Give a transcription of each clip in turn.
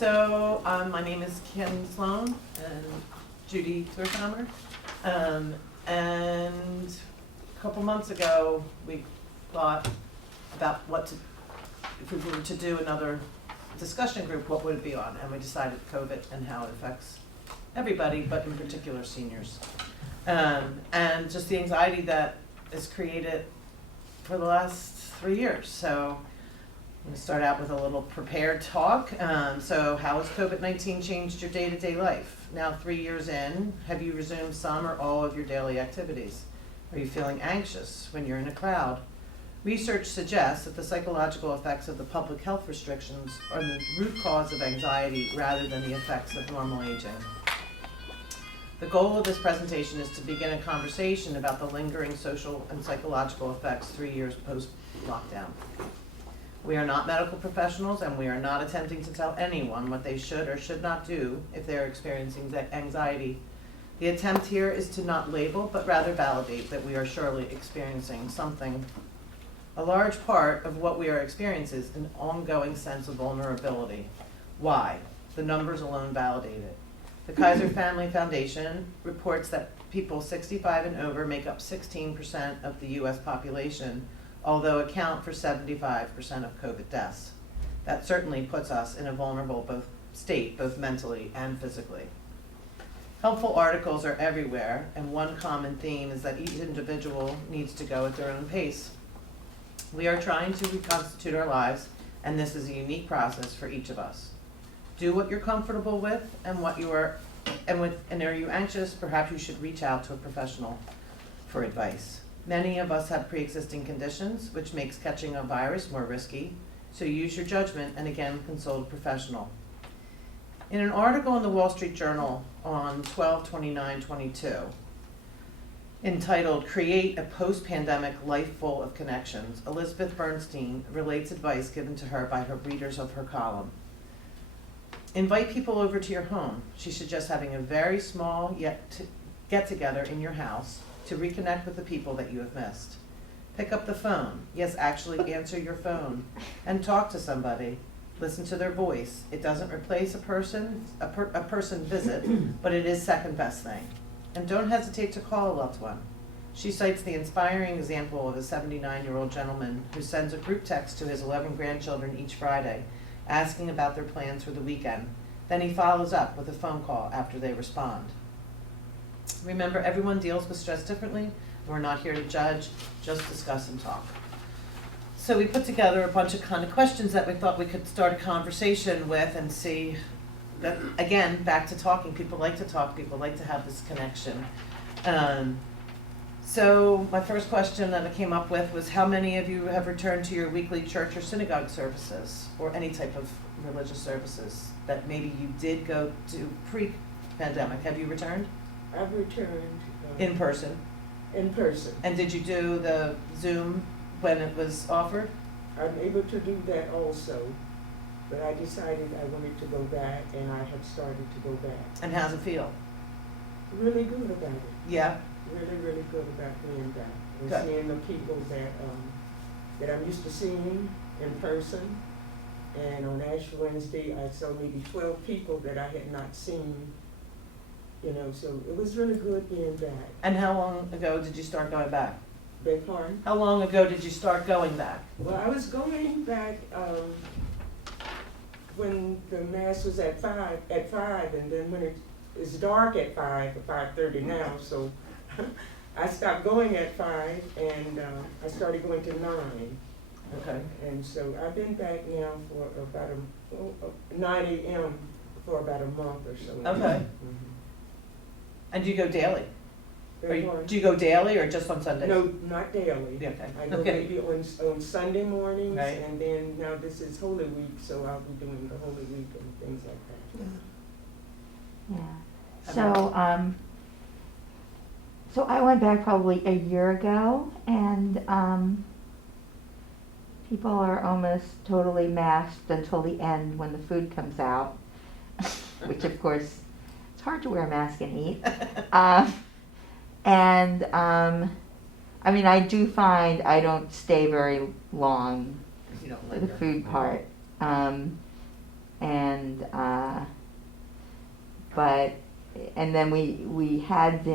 My name is Kim Sloan and Judy Thursheimer. And a couple months ago, we thought about if we were to do another discussion group, what would it be on? And we decided COVID and how it affects everybody, but in particular seniors. And just the anxiety that is created for the last 3 years. So I'm going to start out with a little prepared talk. So how has COVID-19 changed your day-to-day life? Now 3 years in, have you resumed some or all of your daily activities? Are you feeling anxious when you're in a crowd? Research suggests that the psychological effects of the public health restrictions are the root cause of anxiety rather than the effects of normal aging. The goal of this presentation is to begin a conversation about the lingering social and psychological effects 3 years post-lockdown. We are not medical professionals, and we are not attempting to tell anyone what they should or should not do if they are experiencing anxiety. The attempt here is to not label, but rather validate that we are surely experiencing something. A large part of what we are experiencing is an ongoing sense of vulnerability. Why? The numbers alone validate it. The Kaiser Family Foundation reports that people 65 and over make up 16% of the U.S. population, although account for 75% of COVID deaths. That certainly puts us in a vulnerable state, both mentally and physically. Helpful articles are everywhere, and one common theme is that each individual needs to go at their own pace. We are trying to reconstitute our lives, and this is a unique process for each of us. Do what you're comfortable with, and are you anxious? Perhaps you should reach out to a professional for advice. Many of us have pre-existing conditions, which makes catching a virus more risky, so use your judgment and again consult a professional. In an article in the Wall Street Journal on 12/29/22, entitled "Create a Post-Pandemic Life Full of Connections," Elizabeth Bernstein relates advice given to her by her readers of her column. Invite people over to your home. She suggests having a very small get-together in your house to reconnect with the people that you have missed. Pick up the phone. Yes, actually answer your phone and talk to somebody. Listen to their voice. It doesn't replace a person visit, but it is second best thing. And don't hesitate to call a loved one. She cites the inspiring example of a 79-year-old gentleman who sends a group text to his 11 grandchildren each Friday, asking about their plans for the weekend. Then he follows up with a phone call after they respond. Remember, everyone deals with stress differently. We're not here to judge, just discuss and talk. So we put together a bunch of kind of questions that we thought we could start a conversation with and see that, again, back to talking. People like to talk, people like to have this connection. So my first question that I came up with was, how many of you have returned to your weekly church or synagogue services or any type of religious services that maybe you did go to pre-pandemic? Have you returned? I've returned. In person? In person. And did you do the Zoom when it was offered? I'm able to do that also, but I decided I wanted to go back, and I have started to go back. And how's it feel? Really good about it. Yeah? Really, really good about being back. And Good. seeing the people that I'm used to seeing in person. And on Ash Wednesday, I saw maybe 12 people that I had not seen. So it was really good being back. And how long ago did you start going back? Beg pardon? How long ago did you start going back? Well, I was going back when the mass was at 5, and then when it's dark at 5, or 5:30 now, so I stopped going at 5, and I started going to 9. Okay. And so I've been back now for about 9 a.m. for about a month or so. Okay. Mm-hmm. And do you go daily? Therefore, Do you go daily or just on Sundays? no, not daily. Yeah, okay. I go Okay. maybe on Sunday mornings, Right. and then now this is Holy Week, so I'll be doing the Holy Week and things like that. Yeah. So I went back probably a year ago, and people are almost totally masked until the end when the food comes out, which of course, it's hard to wear a mask and eat. I mean, I do find I don't stay very long You don't for the linger. food part. and but and then we had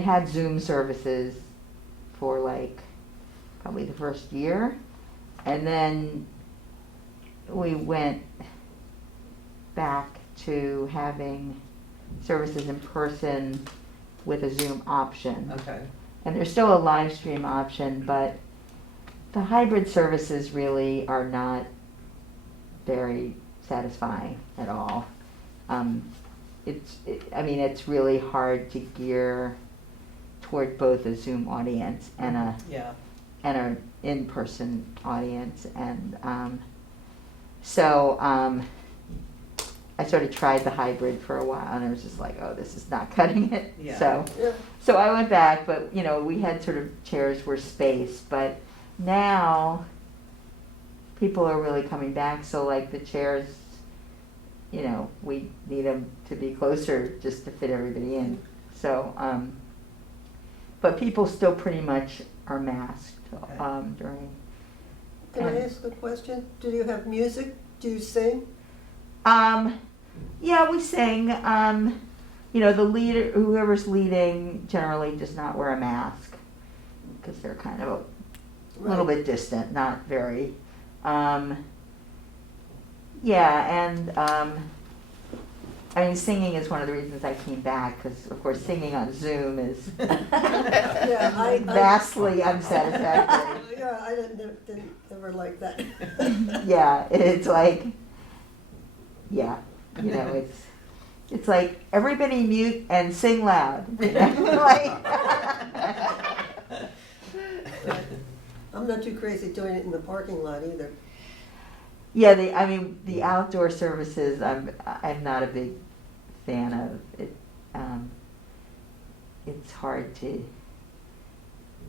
had Zoom services for like probably the first year, and then we went back to having services in person with a Zoom option. Okay. And there's still a live stream option, but the hybrid services really are not very satisfying at all. It's really hard to gear toward both a Zoom audience and an in-person audience, and so I sort of tried the hybrid for a while, and I was just like, oh, this is not cutting it. Yeah. So I went back, but we had sort of chairs were spaced, but now people are really coming back. So like the chairs, we need them to be closer just to fit everybody in. So, but people still pretty much are masked during. Can I ask a question? Do you have music? Do you sing? Yeah, we sing. The leader, whoever's leading, generally does not wear a mask because they're kind of a little bit distant, not very. Singing is one of the reasons I came back, because of course singing on Zoom is vastly unsatisfactory. Yeah, I didn't never like that. Yeah, it's like, it's like everybody mute and sing loud. I'm not too crazy doing it in the parking lot either. Yeah, the outdoor services, I'm not a big fan of it. It's hard to,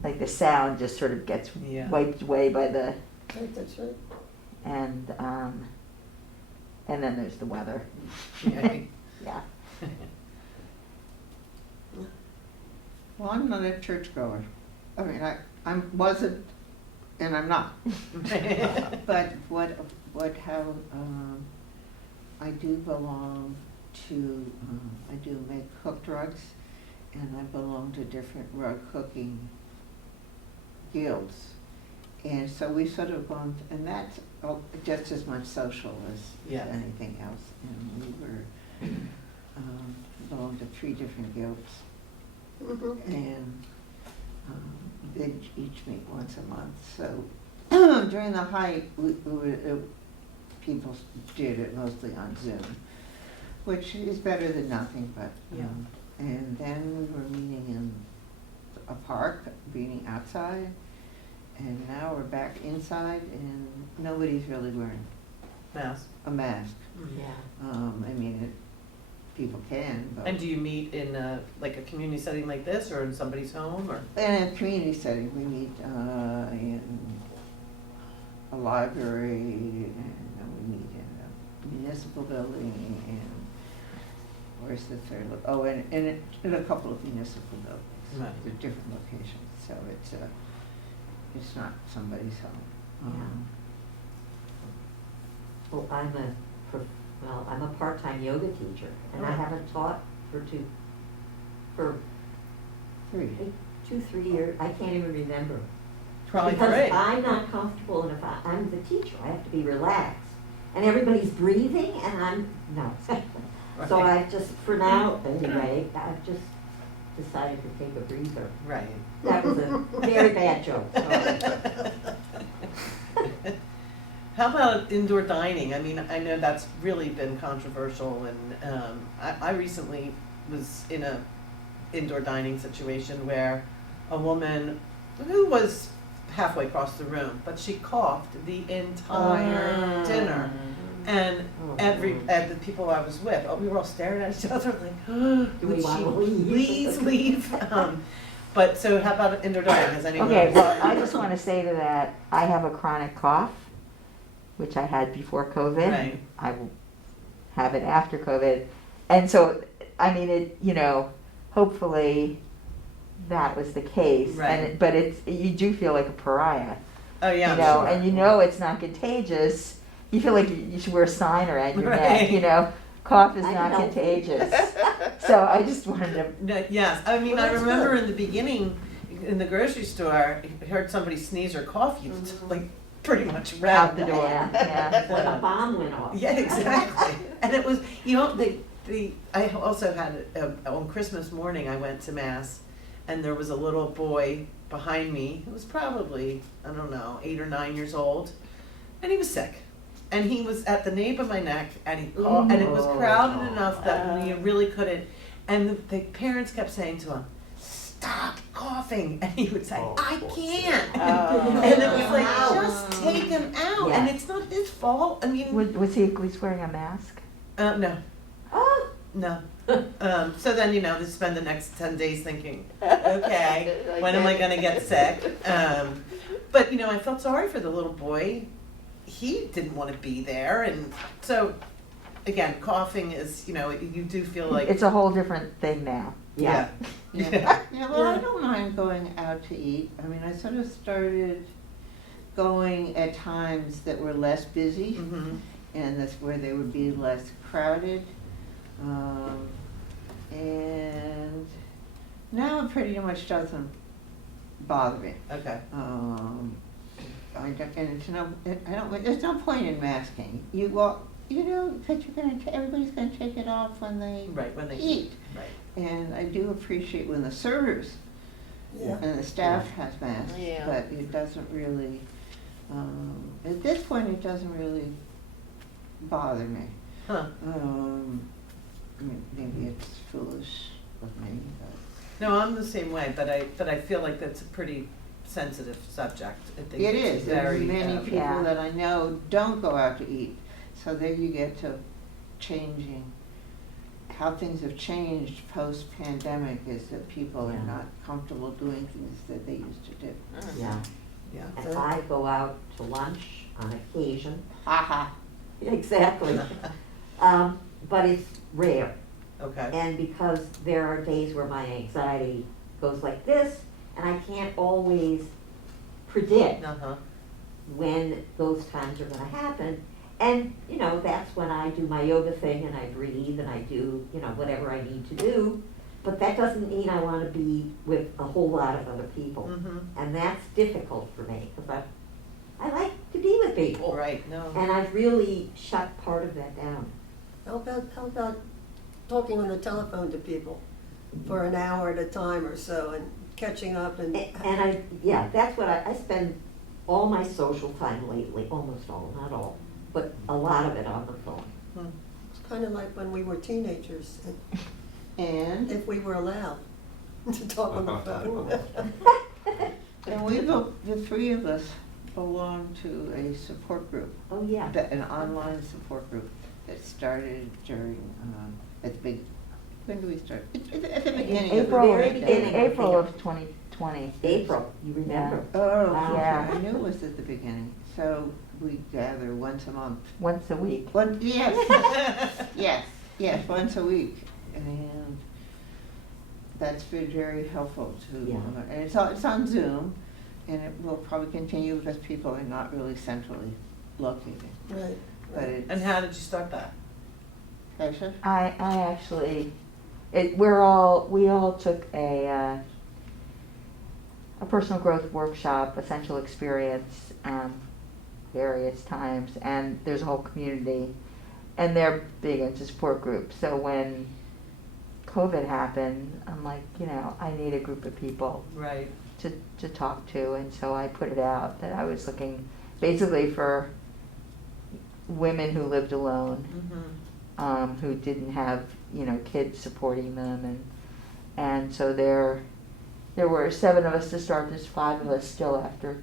like, the sound just sort of gets wiped away by the. Right, that's right. And then there's the weather. Yeah. Well, I'm not a churchgoer. I mean, I wasn't, and I'm not. But how I do belong to, I do make cooked rugs, and I belong to different rug cooking guilds. And so we sort of gone, and that's just as much social as anything else. And we were belonged to 3 different guilds, and they each meet once a month. So during the hike, people did it mostly on Zoom, which is better than nothing. But and then we were meeting in a park, meeting outside. And now we're back inside, and nobody's really wearing a mask. Yeah. People can, but. And do you meet in a community setting like this, or in somebody's home, or? In a community setting, we meet in a library, and we meet in a municipal building, and where's the third? And in a couple of municipal buildings. Right. They're different locations, so it's not somebody's home. Well, I'm a part-time yoga teacher, and I haven't taught for 3. 2-3 years. I can't even remember. Probably because 3. I'm not comfortable, and if I'm the teacher, I have to be relaxed, and everybody's breathing, and I'm no. So I just, for now anyway, I've just decided to take a breather. Right. That was a very bad joke. Sorry. How about indoor dining? I mean, I know that's really been controversial, and I recently was in a indoor dining situation where a woman who was halfway across the room, but she coughed the entire dinner. And the people I was with, we were all staring at each other like, would she please leave? But so how about indoor dining? Has anyone? Okay, well, I just want to say to that, I have a chronic cough, which I had before COVID. Right. I will have it after COVID. And so, hopefully that was the case. Right. But you do feel like a pariah. Oh yeah, Sure. sure. And it's not contagious you feel like you should wear a sign around your neck, Right. you know, cough is I not know. contagious. So I just wanted to, No, yes, I mean, Well, I that's remember good. in the beginning, in the grocery store, I heard somebody sneeze or cough, you like pretty much ran Out the door. Yeah. Yeah. Like a bomb went off. Yeah, exactly. And it was, you know, I also had, on Christmas morning, I went to mass, and there was a little boy behind me, who was probably, I don't know, 8 or 9 years old, and he was sick. And he was at the nape of my neck, and he called, and it was crowded enough that we really couldn't, and the parents kept saying to him, "Stop coughing," and he would say, "I can't." Oh. And it was like, Wow. just take him out, Yeah. and it's not his fault. I mean, was he at least wearing a mask? no, Oh, no. So then, you know, they spend the next 10 days thinking, okay, when am I gonna get sick? But, you know, I felt sorry for the little boy. He didn't want to be there, and so, again, coughing is, you know, you do feel like. It's a whole different thing now. yeah. Yeah, well, I don't mind going out to eat. I mean, I sort of started going at times that were less busy, Mhm. and that's where they would be less crowded. And now it pretty much doesn't bother me. Okay. I don't, and it's no, I don't, there's no point in masking. You walk, you know, because you're gonna, everybody's gonna take it off when they Right, when they eat. Right. And I do appreciate when the servers Yeah. and the staff has masks, Yeah. but it doesn't really, at this point, it doesn't really bother me. Huh. I mean, maybe it's foolish of me, but. No, I'm the same way, but I feel like that's a pretty sensitive subject. I think It it's is, very, and many people Yeah. that I know don't go out to eat, so there you get to changing, how things have changed post-pandemic is that people are Yeah. not comfortable doing things that they used to do. Yeah. Yeah. And I go out to lunch on occasion. Ha Exactly. But it's rare. Okay. And because there are days where my anxiety goes like this, and I can't always predict Uh-huh. when those times are gonna happen. And, you know, that's when I do my yoga thing and I breathe and I do, you know, whatever I need to do. But that doesn't mean I wanna be with a whole lot of other people. Mhm. And that's difficult for me, because I like to be with people. Right, no. And I've really shut part of that down. How about talking on the telephone to people for an hour at a time or so and catching up and. And yeah, that's what I spend all my social time lately, almost all, not all, but a lot of it on the phone. It's kind of like when we were teenagers, And, if we were allowed to talk on the phone. and we both, the three of us belong to a support group, Oh, yeah. an online support group that started during, at the big, when do we start? At the beginning of the April, very pandemic. beginning. April of 2020. April, you remember? Oh, Wow. okay, Yeah. I knew it was at the beginning. So we gather once a month. Once a week. Yes, once a week. And that's been very helpful to, Yeah. and it's on Zoom, and it will probably continue because people are not really centrally located. Right. But it's. And how did you start that? Aisha? I actually, we all took a personal growth workshop, essential experience, various times, and there's a whole community, and they're big into support groups. So when COVID happened, I'm like, you know, I need a group of people Right. to talk to, and so I put it out that I was looking basically for women who lived alone, Mm-hmm. who didn't have, you know, kids supporting them, and so there were 7 of us to start. There's 5 of us still after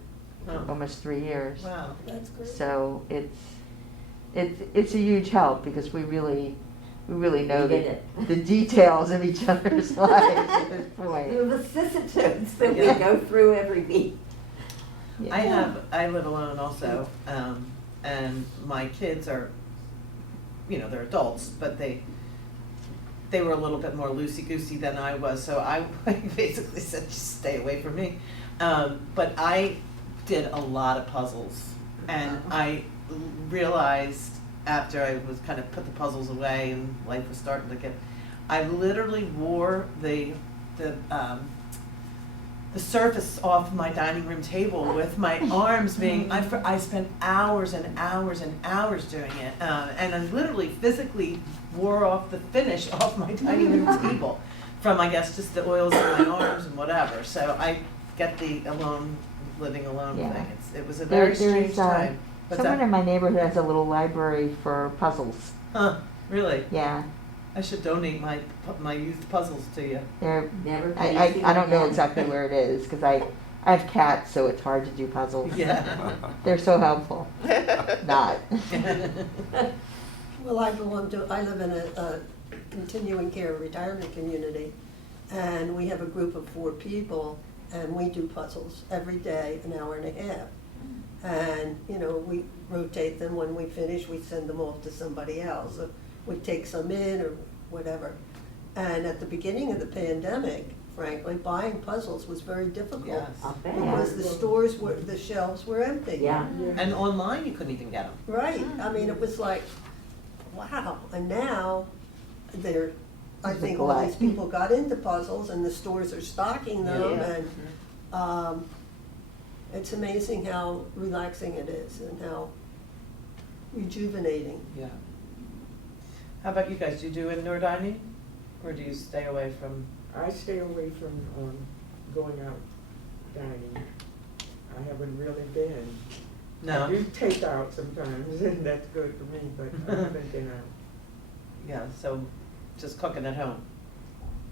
Oh. almost 3 years. Wow. That's great. So it's a huge help because we really know We did it. the details of each other's lives at this point. The vicissitudes that we Yeah. go through every week. Yeah. I live alone also, and my kids are, you know, they're adults, but they were a little bit more loosey-goosey than I was, so I basically said, just stay away from me. But I did a lot of puzzles, and I realized after I was kind of put the puzzles away and life was starting to get, I literally wore the surface off my dining room table with my arms being, I spent hours and hours and hours doing it. And I literally physically wore off the finish off my dining room table from, I guess, just the oils in my arms and whatever. So I get the living alone Yeah. thing. It was a very strange time. What's Someone that? in my neighborhood has a little library for puzzles. Huh, really? Yeah, I should donate my used puzzles to you. they're, Never I tasted don't know again. exactly where it is, because I have cats, so it's hard to do puzzles. Yeah. They're so helpful. Not. Well, I live in a continuing care retirement community, and we have a group of 4 people, and we do puzzles every day, an hour and a half. And, you know, we rotate them. When we finish, we send them off to somebody else. We take some in or whatever. And at the beginning of the pandemic, frankly, buying puzzles was very difficult. Yes. I'll bet. Because the shelves were empty. Yeah. And online, you couldn't even get them. Right, I mean, it was like, wow, and now, I There's a think all glut. these people got into puzzles and the stores are stocking them, Yeah. and, it's amazing how relaxing it is and how rejuvenating. Yeah. How about you guys? Do you do indoor dining? Or do you stay away from? I stay away from going out dining. I haven't really been. I No. do take out sometimes, and that's good for me, but I haven't been out. Yeah, so just cooking at home.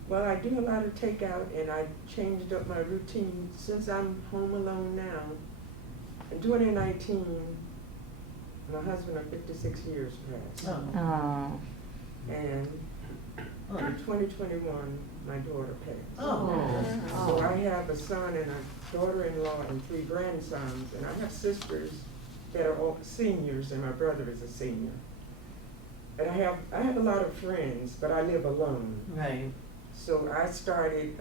Well, I do a lot of takeout, and I changed up my routine since I'm home alone now. In 2019, my husband of 56 years passed, Oh. Oh, and Oh. in 2021, my daughter passed. Oh. So I have a son and a daughter-in-law and 3 grandsons, and I have sisters that are all seniors, and my brother is a senior. And I have a lot of friends, but I live alone. Right. So I started,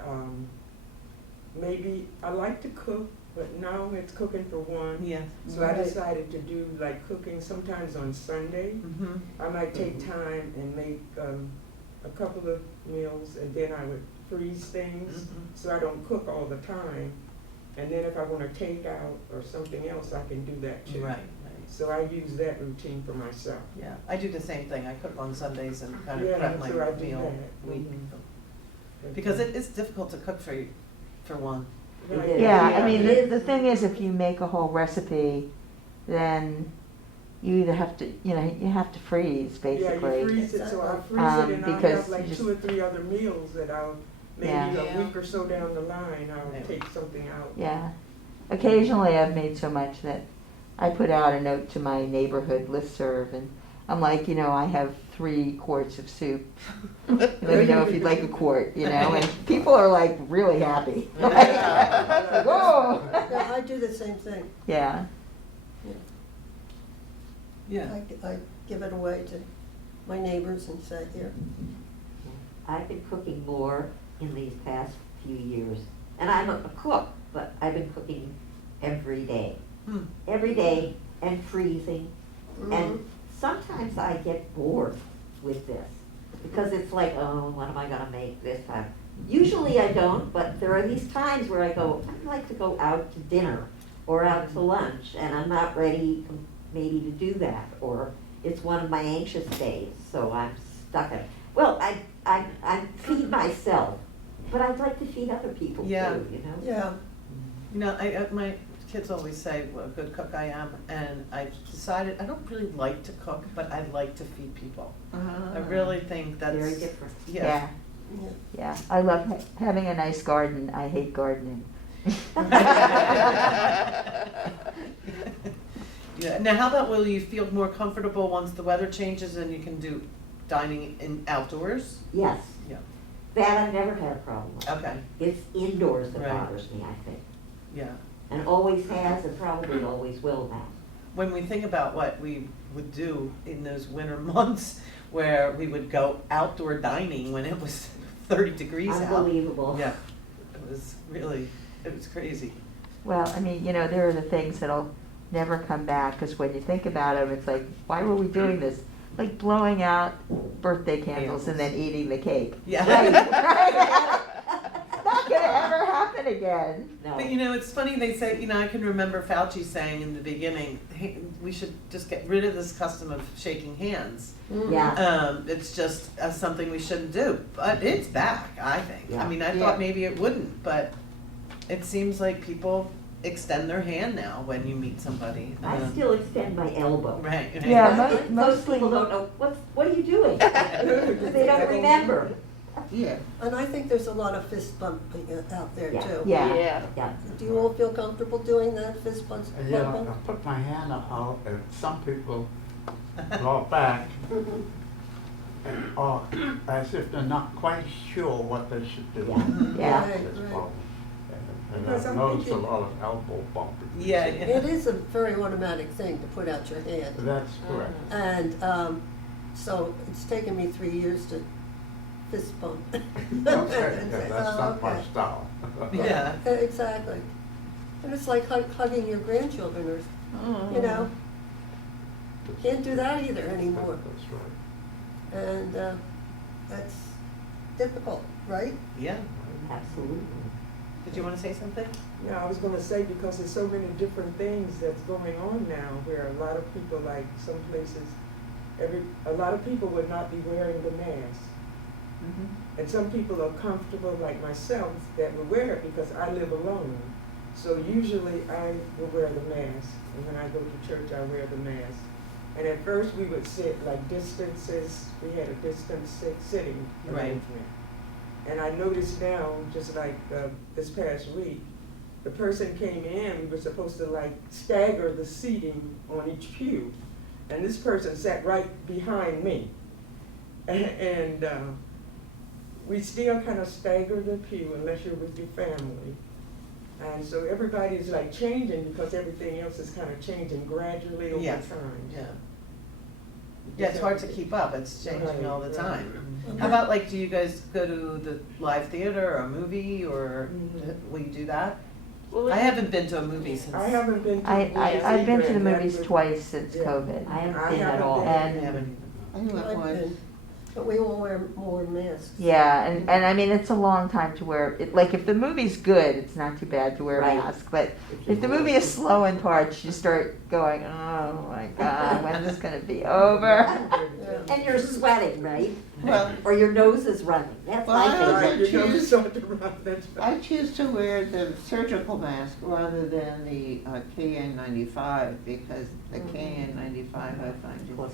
maybe, I like to cook, but now it's cooking for one. Yeah. So I decided to do like cooking sometimes on Sunday. Mm-hmm. I might take time and make a couple of meals, and then I would freeze things Mhm. so I don't cook all the time. And then if I want to take out or something else, I can do that too. Right, right. So I use that routine for myself. Yeah, I do the same thing. I cook on Sundays and kind of Yeah, prep my so I do meal that. week. Mhm. Because it is difficult to cook for one. Right. It is. yeah, Yeah, I mean, it the thing is, if you make a whole recipe, then you either have to, you have to freeze, Yeah, basically. you freeze it, so I freeze it and I'll because have like you just- 2 or 3 other meals that I'll, maybe Yeah. a week or so down the line, Yeah. I'll take something out. Yeah. Occasionally I've made so much that I put out a note to my neighborhood listserv, and I'm like, I have 3 quarts of soup. Let me know if you'd like a quart, and people are like really happy. Like, whoa! Yeah, I do the same thing. Yeah. Yeah. I give it away to my neighbors and say, here. I've been cooking more in these past few years. And I'm a cook, but I've been cooking every day. Hmm. Every day and freezing. Mhm. And sometimes I get bored with this because it's like, oh, what am I gonna make this time? Usually I don't, but there are these times where I go, I'd like to go out to dinner or out to lunch, and I'm not ready maybe to do that, or it's one of my anxious days, so I'm stuck in. Well, I feed myself, but I'd like to feed other people too, Yeah. Yeah, My kids always say what a good cook I am, and I decided I don't really like to cook, but I like to feed people. I really think that's Very different. Yeah. Yeah. yeah. Yeah. I love having a nice garden. I hate gardening. Yeah. Now, how about will you feel more comfortable once the weather changes and you can do dining in outdoors? Yes, Yeah. that I've never had a problem with. Okay. It's indoors that Right. bothers me, I think, Yeah. and always has and probably always will now. When we think about what we would do in those winter months where we would go outdoor dining when it was 30 degrees out. Unbelievable. Yeah. It was crazy. Well, I mean, there are the things that'll never come back, because when you think about them, it's like, why were we doing this? Like blowing out birthday candles and then eating the cake. Yeah. Right. Not gonna ever happen again. No. But you know, it's funny, they say, you know, I can remember Fauci saying in the beginning, hey, we should just get rid of this custom of shaking hands. Yeah. It's just something we shouldn't do, but it's back, I think. I Yeah. mean, I Yeah. thought maybe it wouldn't, but it seems like people extend their hand now when you meet somebody. I still extend my elbow. Right. Right. Yeah, Most mostly- people don't know, what are you doing? They don't remember. Yeah. And I think there's a lot of fist bumping out there Yeah. too. Yeah. Yeah. Do you all feel comfortable doing that, fist bumps? Yeah, bumping? I put my hand out and some people draw back or as if they're not quite sure what they should do. Yeah. Right, That's right. problem. And Because I've I'm noticed a thinking- lot of elbow bumping. Yeah, It is a very automatic thing to put out your hand. That's correct. And so it's taken me 3 years to fist bump. Okay, And yeah, say, that's "Oh, not my okay." style. Yeah. Exactly. And it's like hugging your grandchildren or, you know, can't do that either anymore. That's right. And that's difficult, right? Yeah. Absolutely. Did you want to say something? No, I was gonna say, because there's so many different things that's going on now, where a lot of people, like some places, a lot of people would not be wearing the mask. And some people are comfortable, like myself, that will wear it because I live alone. So usually I will wear the mask, and when I go to church, I wear the mask. And at first we would sit like distances, we had a distance sitting Right. arrangement. And I noticed now, just like this past week, the person came in, we were supposed to like stagger the seating on each pew. And this person sat right behind me. And we still kind of stagger the pew unless you're with your family. And so everybody's like changing because everything else is kind of changing gradually over Yes. time. Yeah. Yeah, it's hard to keep up. It's changing all the Right, time. right. How about, like, do you guys go to the live theater or a movie, or will you do that? I haven't been to a movie since. I haven't been to. I've been to the either, and that movies would- twice since Yeah. COVID. I haven't I been at haven't all. been. I And haven't. I went I've once. been, but we all wear more masks. yeah, and I mean, it's a long time to wear it. Like, if the movie's good, it's not too bad to wear a Right. mask. But if the movie is slow in parts, you start going, oh my God, when is this going to be over? And you're sweating, right? Well, Or your nose is running. That's Well, my I favorite. Right, you know, you start to run, that's right. I choose to wear the surgical mask rather than the KN95 because the KN95 I find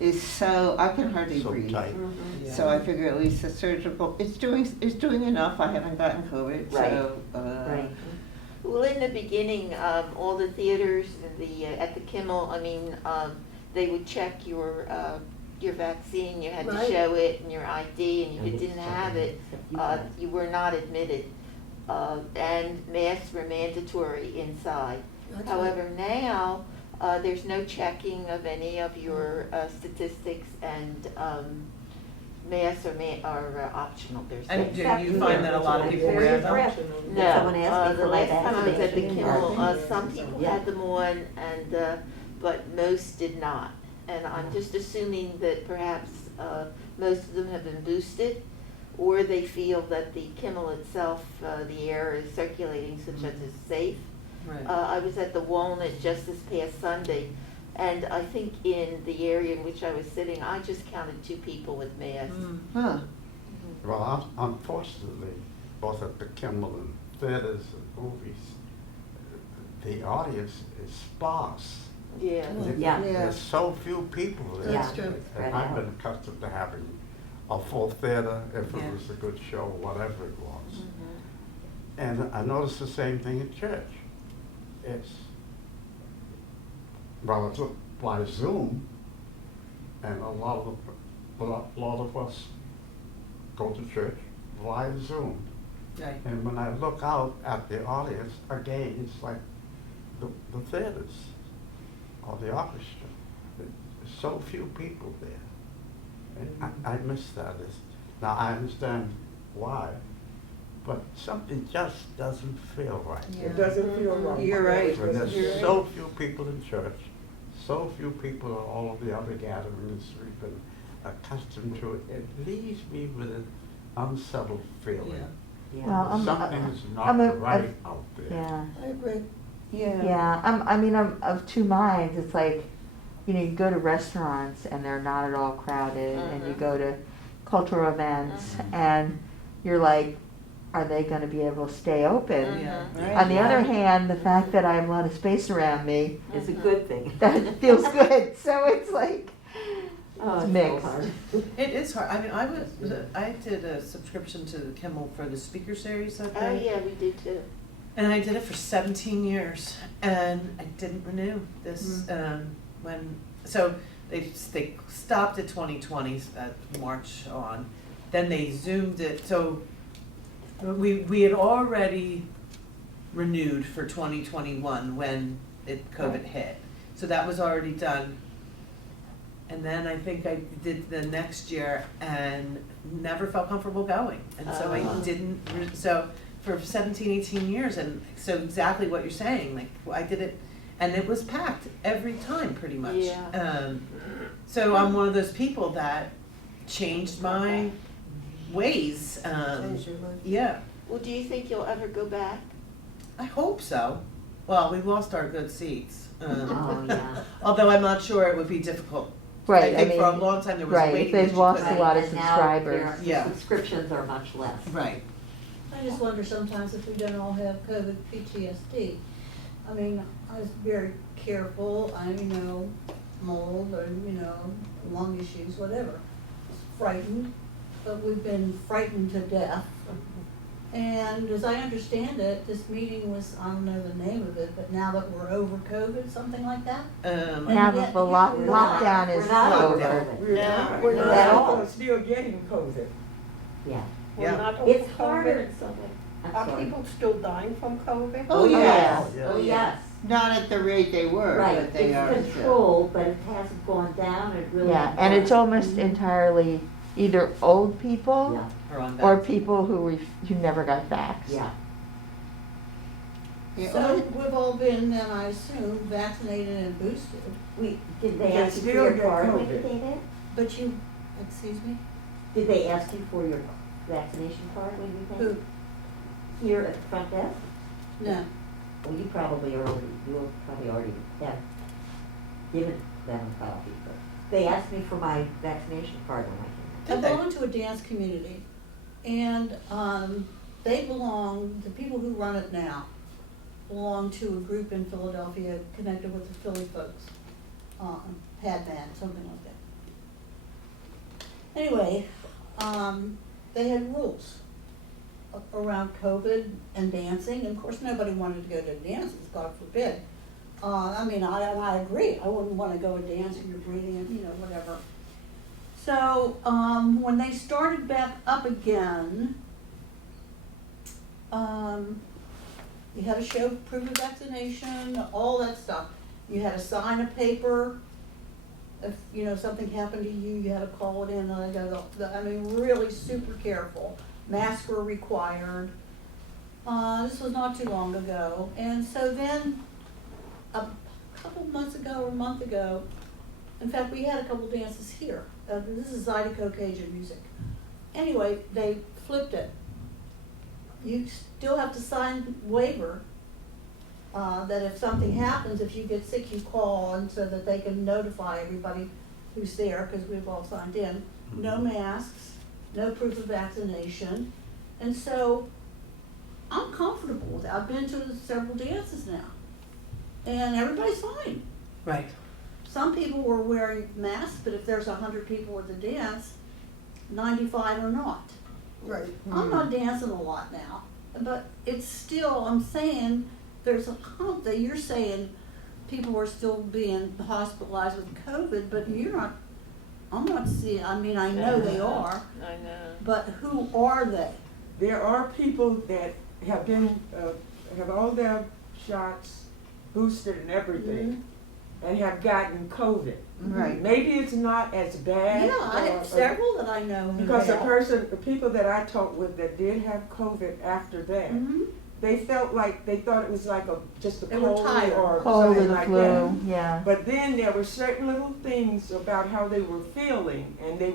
is so, I can hardly So breathe. tight. Yeah. So I figure at least the surgical, it's doing enough. I haven't gotten COVID, Right. so. Right. Well, in the beginning, all the theaters and at the Kimmel, they would check your vaccine, you had to Right. show it and your ID, and if you didn't have it, you were not admitted. And masks were mandatory inside. That's However, now, there's no checking of any of your statistics, and masks are optional. There's And do Except you find that a lot of people Very wear them? fresh. No, Someone asked me the for my last time I was at the vaccination Kimmel, card. some people Yeah. had them on, and, but most did not. And I'm just assuming that perhaps, most of them have been boosted, or they feel that the Kimmel itself, the air is circulating such that it's safe. Right. I was at the Walnut just this past Sunday, and I think in the area in which I was sitting, I just counted 2 people with masks. Mm. Huh. Well, unfortunately, both at the Kimmel and theaters and movies, the audience is sparse. Yeah. Yeah. There's so few people there. That's true. And I've been accustomed to having a full theater if Yeah. it was a good show, whatever it was. Mhm. And I noticed the same thing in church. It's, well, it's by Zoom, and a lot of us go to church via Zoom. Right. And when I look out at the audience, again, it's like the theaters or the orchestra. There's so few people there. And I miss that. Now, I understand why, but something just doesn't feel right. It doesn't feel right. You're right. It When doesn't feel there's right. so few people in church, so few people at all of the other gatherings we've been accustomed to, it leaves me with an unsettled feeling. Yeah. Well, Something's I'm not a- right out there. Yeah. I agree. Yeah, I'm of two minds. It's like, you know, you go to restaurants and they're not at all crowded, and you go to cultural events and you're like, are they going to be able to stay open? Yeah. On the other hand, the fact that I have a lot of space around me, It's a good thing. that feels good. So it's like, Oh, it's so mixed. hard. It is hard. I mean, I did a subscription to the Kimmel for the speaker series that Oh, they, yeah, we did too. and I did it for 17 years, and I didn't renew this so they stopped at 2020 March on, then they zoomed it. So we had already renewed for 2021 when COVID hit, so that was already done. And then I think I did the next year and never felt comfortable going. And so I didn't, so for 17, 18 years, and so exactly what you're saying, like I did it, and it was packed every time pretty much. Yeah. So I'm one of those people that changed my ways. Change your life. Yeah, Well, do you think you'll ever go back? I hope so. Well, we lost our good seats. Oh, yeah. Although I'm not sure it would be difficult. right, I I think mean, for a long time there was a right, waiting if they've list you lost couldn't- a lot of And now subscribers. their Yeah. subscriptions are much less. Right. I just wonder sometimes if we don't all have COVID PTSD. I mean, I was very careful, mold or, lung issues, whatever. Frightened, but we've been frightened to death. And as I understand it, this meeting was, I don't know the name of it, but now that we're over COVID, something like that? Now And that the yet- lockdown is We're not over over. COVID. We're No, not. we're not at all. We're still getting COVID. Yeah. Yeah. It's harder in some way. I'm Are sorry. people still dying from COVID? Oh, yes. Oh, yeah. Oh, yes. Not at the rate they were, Right, but they are it's still. controlled, but it hasn't gone down, it really. Yeah, and it's almost entirely either old people Yeah, Or on or that. people who never got vaxxed. yeah. Yeah, So we've all been, then I assume, vaccinated and boosted, Did they They ask you for still your get card when COVID. you came in? but you, excuse me? Did they ask you for your vaccination card when you came? Who? Here at the front desk? No. Well, you probably already have given them a copy, but they asked me for my vaccination card when I came in. Did I they? belong to a dance community, and they belong, the people who run it now, belong to a group in Philadelphia connected with the Philly folks, Padman, something like that. Anyway, they had rules around COVID and dancing, and of course, nobody wanted to go to dances, God forbid. I agree, I wouldn't wanna go and dance and you're breathing and, whatever. So, when they started back up again, you had to show proof of vaccination, all that stuff. You had to sign a paper. If, something happened to you, you had to call it in, really super careful. Masks were required. This was not too long ago. And so then, a couple months ago or a month ago, in fact, we had a couple dances here. This is Zydeco Cajun music. Anyway, they flipped it. You still have to sign waiver, that if something happens, if you get sick, you call, and so that they can notify everybody who's there, because we've all signed in. No masks, no proof of vaccination, and so I'm comfortable with it. I've been to several dances now, and everybody's fine. Right. Some people were wearing masks, but if there's 100 people at the dance, 95 are not. Right. I'm not dancing a lot now, but it's still, I'm saying, there's a hump that you're saying people are still being hospitalized with COVID, but I'm not seeing, I know they are, I know. but who are they? There are people that have been, have all their shots boosted and everything, and have gotten COVID. Right. Maybe it's not as bad. Yeah, I have several that I know who Because have. the people that I talked with that did have COVID after that, Mhm. they felt like, they thought it was like just a They were cold tired. or Cold or something the like that. flu, yeah. But then there were certain little things about how they were feeling, and they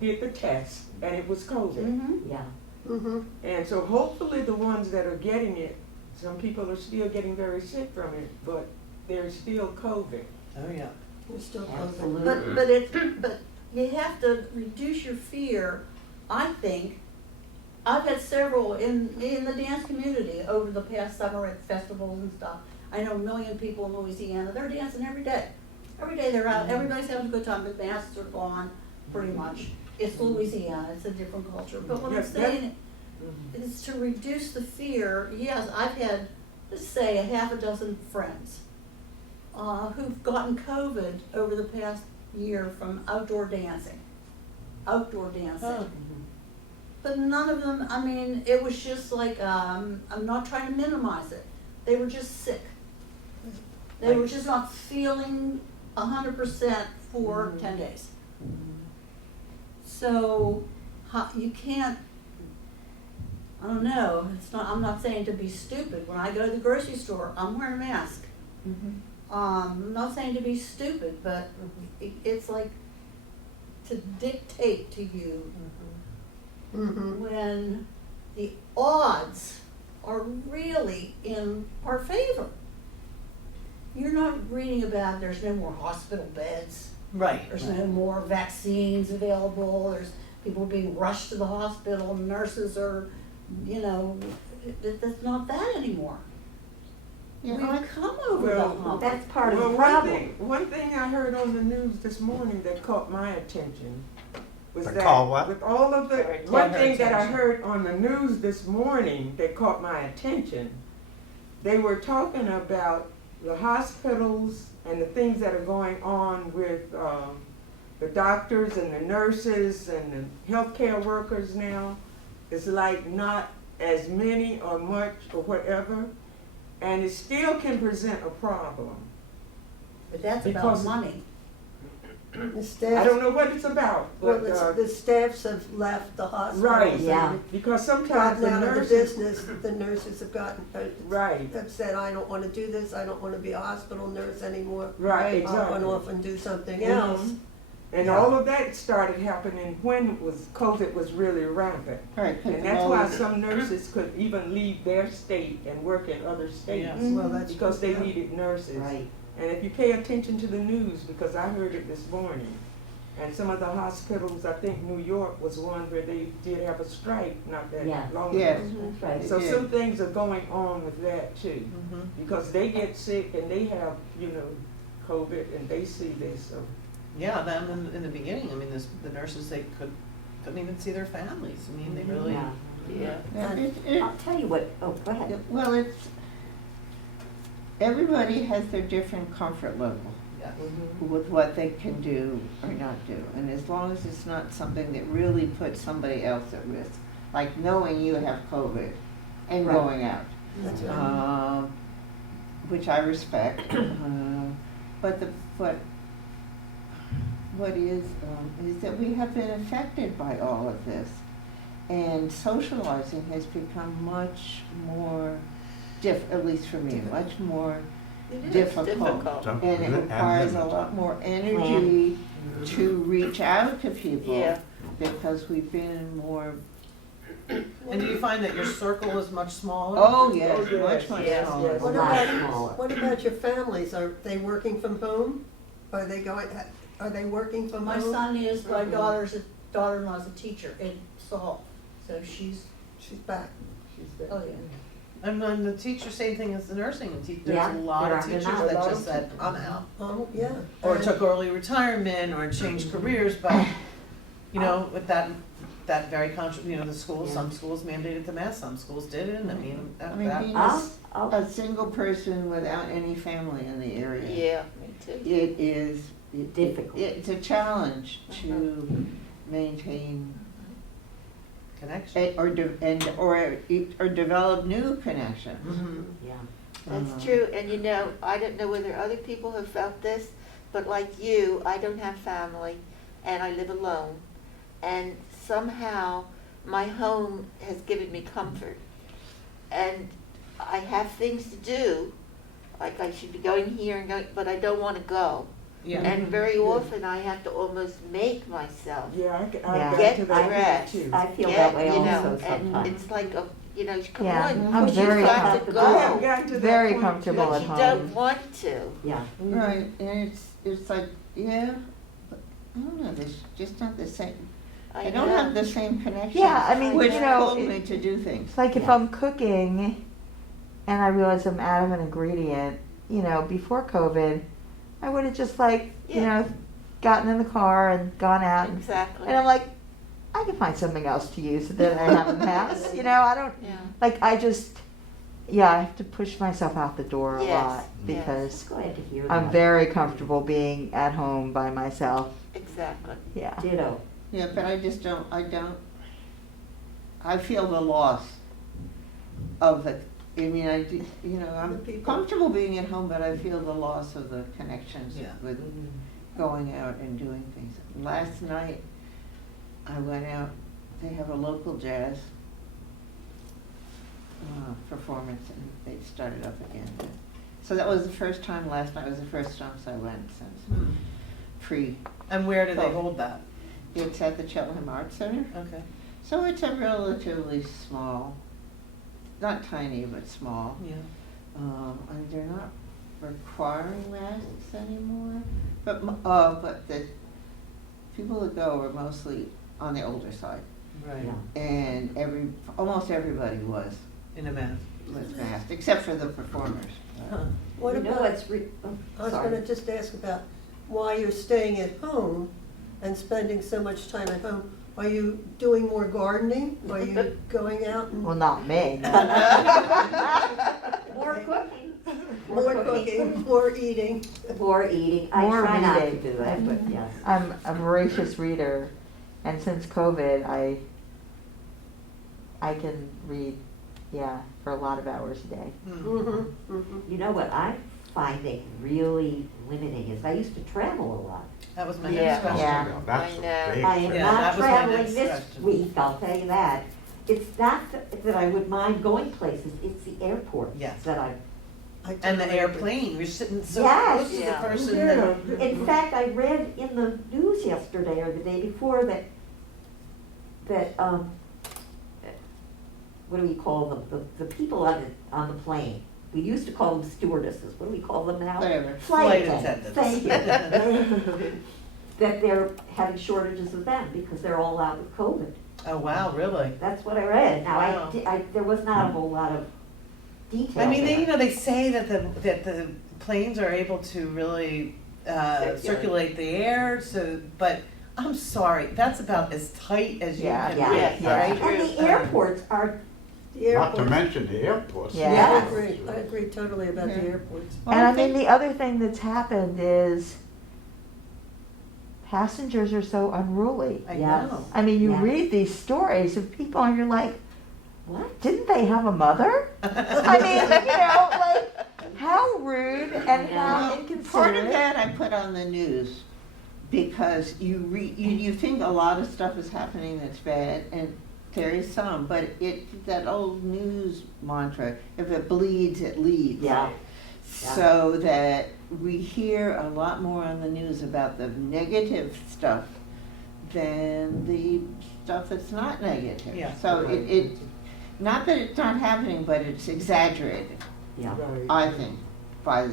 did the test, and it was COVID. Mhm. Yeah. Mm-hmm. And so hopefully the ones that are getting it, some people are still getting very sick from it, but they're still COVID. Oh, yeah. We're still closing. Absolutely. But you have to reduce your fear, I think. I've had several in the dance community over the past summer at festivals and stuff. I know 1 million people in Louisiana, they're dancing every day. Every day they're out, everybody's having a good time, the masks are gone, pretty much. It's Louisiana, it's a different culture. But what I'm Yes, saying is to reduce the fear. Yes, I've had, let's say, a half a dozen friends who've gotten COVID over the past year from outdoor dancing. Outdoor dancing. Oh. But none of them, I mean, it was just like, I'm not trying to minimize it. They were just sick. They were just not feeling 100% for 10 days. So, you can't, I don't know, I'm not saying to be stupid. When I go to the grocery store, I'm wearing a mask. I'm not saying to be stupid, but it's like to dictate to you Mm-hmm. when the odds are really in our favor. You're not reading about there's no more hospital beds, Right. there's no more vaccines available, there's people being rushed to the hospital, nurses are, that's not that anymore. Yeah, We've come over the hump. That's part of the Well, problem. one thing I heard on the news this morning that caught my attention was That that caught what? with all of the, Sorry, one caught her thing that I attention. heard on the news this morning that caught my attention, they were talking about the hospitals and the things that are going on with the doctors and the nurses and the healthcare workers now. It's like not as many or much or whatever, and it still can present a problem. But that's about Because- money. The I staff, don't know what it's about, well, but, the staffs have left the hospitals. right, Yeah. because sometimes Gotten the out of the nurses, business, the nurses have gotten, right, have said, I don't wanna do this, I don't wanna be a hospital nurse anymore. right, I'll run exactly. off and do something Mhm. else. And all of that started happening when COVID was really rampant. Right, 'cause And that's why some nurses could even leave their state and work in other states. Yes. Well, that's. Because they yeah. needed nurses. Right. And if you pay attention to the news, because I heard it this morning, and some of the hospitals, I think New York was one where they did have a strike not that Yeah. long ago. Yes. That's right. So Yeah. some things are going on with that too, Mm-hmm. because they get sick and they have, COVID and they see this, so. Yeah, them in the beginning, I mean, the nurses, they couldn't even see their families. I mean, they really. Yeah. Yeah. I'll tell you what, oh, go ahead. Well, everybody has their different comfort level Yeah. with what they can do or not do. And as long as it's not something that really puts somebody else at risk, like knowing you have COVID and Right. going out, That's right. which I respect. But what is that we have been affected by all of this. And socializing has become much more at least for me, much more It is difficult. So, And it requires a lot more energy to reach out to people. Yeah. Because we've been more, And do you find that your circle is much smaller? oh yes, Oh, yes, much yes, smaller. yes. What A lot about, smaller. what about your families? Are they working from home? Are they working from My home? son is, my daughter-in-law's a teacher in Saul, so she's, She's back. oh yeah. And then the teacher, same thing as the nursing, there's Yeah, a lot there of are teachers not. that just said, I'm out. Oh, yeah. Or And- took early retirement, or changed careers, but, with that very the schools, some schools mandated the mask, some schools didn't, I mean, I mean, that, being I'll, a single person without any family in the area. Yeah, me too. It is. Difficult. It's a challenge to maintain connection. or develop new connections. Mhm. yeah. That's true, and you know, I don't know whether other people have felt this, but like you, I don't have family, and I live alone. And somehow, my home has given me comfort. And I have things to do, like I should be going here and going, but I don't want to go. Yeah. And very often, I have to almost make myself Yeah, I Yeah. got get to that dressed. too. I feel get, that way you know, also and sometimes. it's like a, you know, come Yeah, on, I'm you've very got to comfortable. I haven't go, gotten to that Very point comfortable but at you home. don't want to. Yeah. Right, and it's like, yeah, but I don't know, there's just not the same, I don't know. have the same connection. Yeah, I mean, Which you know, pulled me to do things. It's like if Yeah. I'm cooking and I realize I'm out of an ingredient, you know, before COVID, I would have just like, you Yeah. know, gotten in the car and gone out. Exactly. And I'm like, I can find something else to use that I haven't passed. You know, I don't, Yeah. like, I just, yeah, I have to push myself out the door a Yes, lot yes. because Glad to hear that. I'm very comfortable being at home by myself. Exactly. Yeah. Ditto. Yeah, but I feel the loss of it. I mean, you know, The I'm people. comfortable being at home, but I feel the loss of the connections Yeah. with going out and doing things. Last night, I went out, they have a local jazz performance, and they started up again. So that was the first time, last night was the first time I went since pre. And where do they Oh. hold that? It's at the Cheltenham Arts Center. Okay. So it's a relatively small, not tiny, but small. Yeah. And they're not requiring masks anymore, but the people that go are mostly on the older side, Right. Yeah. and almost everybody was In a mask. masked, except for the performers. Huh. What You know about, what's I was sorry. gonna just ask about why you're staying at home and spending so much time at home. Are you doing more gardening? Are you going out and Well, not me. More cooking. more cooking, more eating? More eating. I More try not to reading. do that, but yes. I'm a voracious reader, and since COVID, I can read, yeah, for a lot of hours a day. Mm-hmm, mm-hmm. You know what I'm finding really limiting is I used to travel a lot. That was my Yeah. next question. Yeah. That's I a know. big I am thing. Yeah, not that was my traveling next this question. week, I'll tell you that. It's not that I would mind going places, it's the airport Yes. that I, And the airplane, you're sitting so Yes. close to the Yeah. person Yeah. that. in fact, I read in the news yesterday or the day before that, what do we call them, the people on the plane? We used to call them stewardesses, what do we call them now? Whatever. Flight attendants. attendants. Thank you. That they're having shortages of them because they're all out with COVID. Oh, wow, really? That's what I read. Now, Wow. there was not a whole lot of detail. I mean, there. you know, they say that the planes are able to really circulate the air, so, but I'm sorry, that's about as tight as you Yeah. can Yeah. get, Yeah. right? And the airports are, The Not to airports. mention the airports. Yeah. Yes. I agree totally about the airports. Well, And I think- mean, the other thing that's happened is passengers are so unruly. I Yes. know. I mean, you Yeah. read these stories of people and you're like, what? didn't they have a mother? I mean, you know, like, how rude and how Well, inconsiderate. part of that I put on the news because you think a lot of stuff is happening that's bad, and there is some, but that old news mantra, if it bleeds, it leads. Yeah. So that we hear a lot more on the news about the negative stuff than the stuff that's not negative. Yeah. So it not that it's not happening, but it's exaggerated, Yeah. Right. I think, by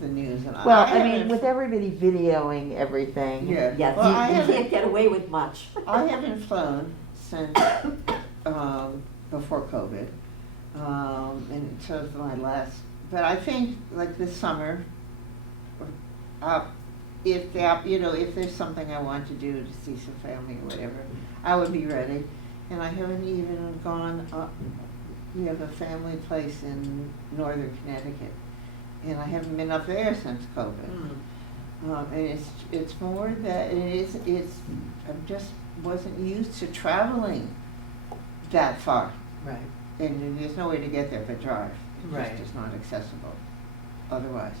the news. And Well, I haven't- mean, with everybody videoing everything. Yeah. Yes, Well, I you haven't- can't get away with much. I haven't flown since before COVID, and so it's my last. But I think like this summer, if there's something I want to do to see some family or whatever, I would be ready. And I haven't even gone. We have a family place in northern Connecticut, and I haven't been up there since COVID. And it's more that I just wasn't used to traveling that far, Right. and there's no way to get there but drive. Right. just is not accessible otherwise.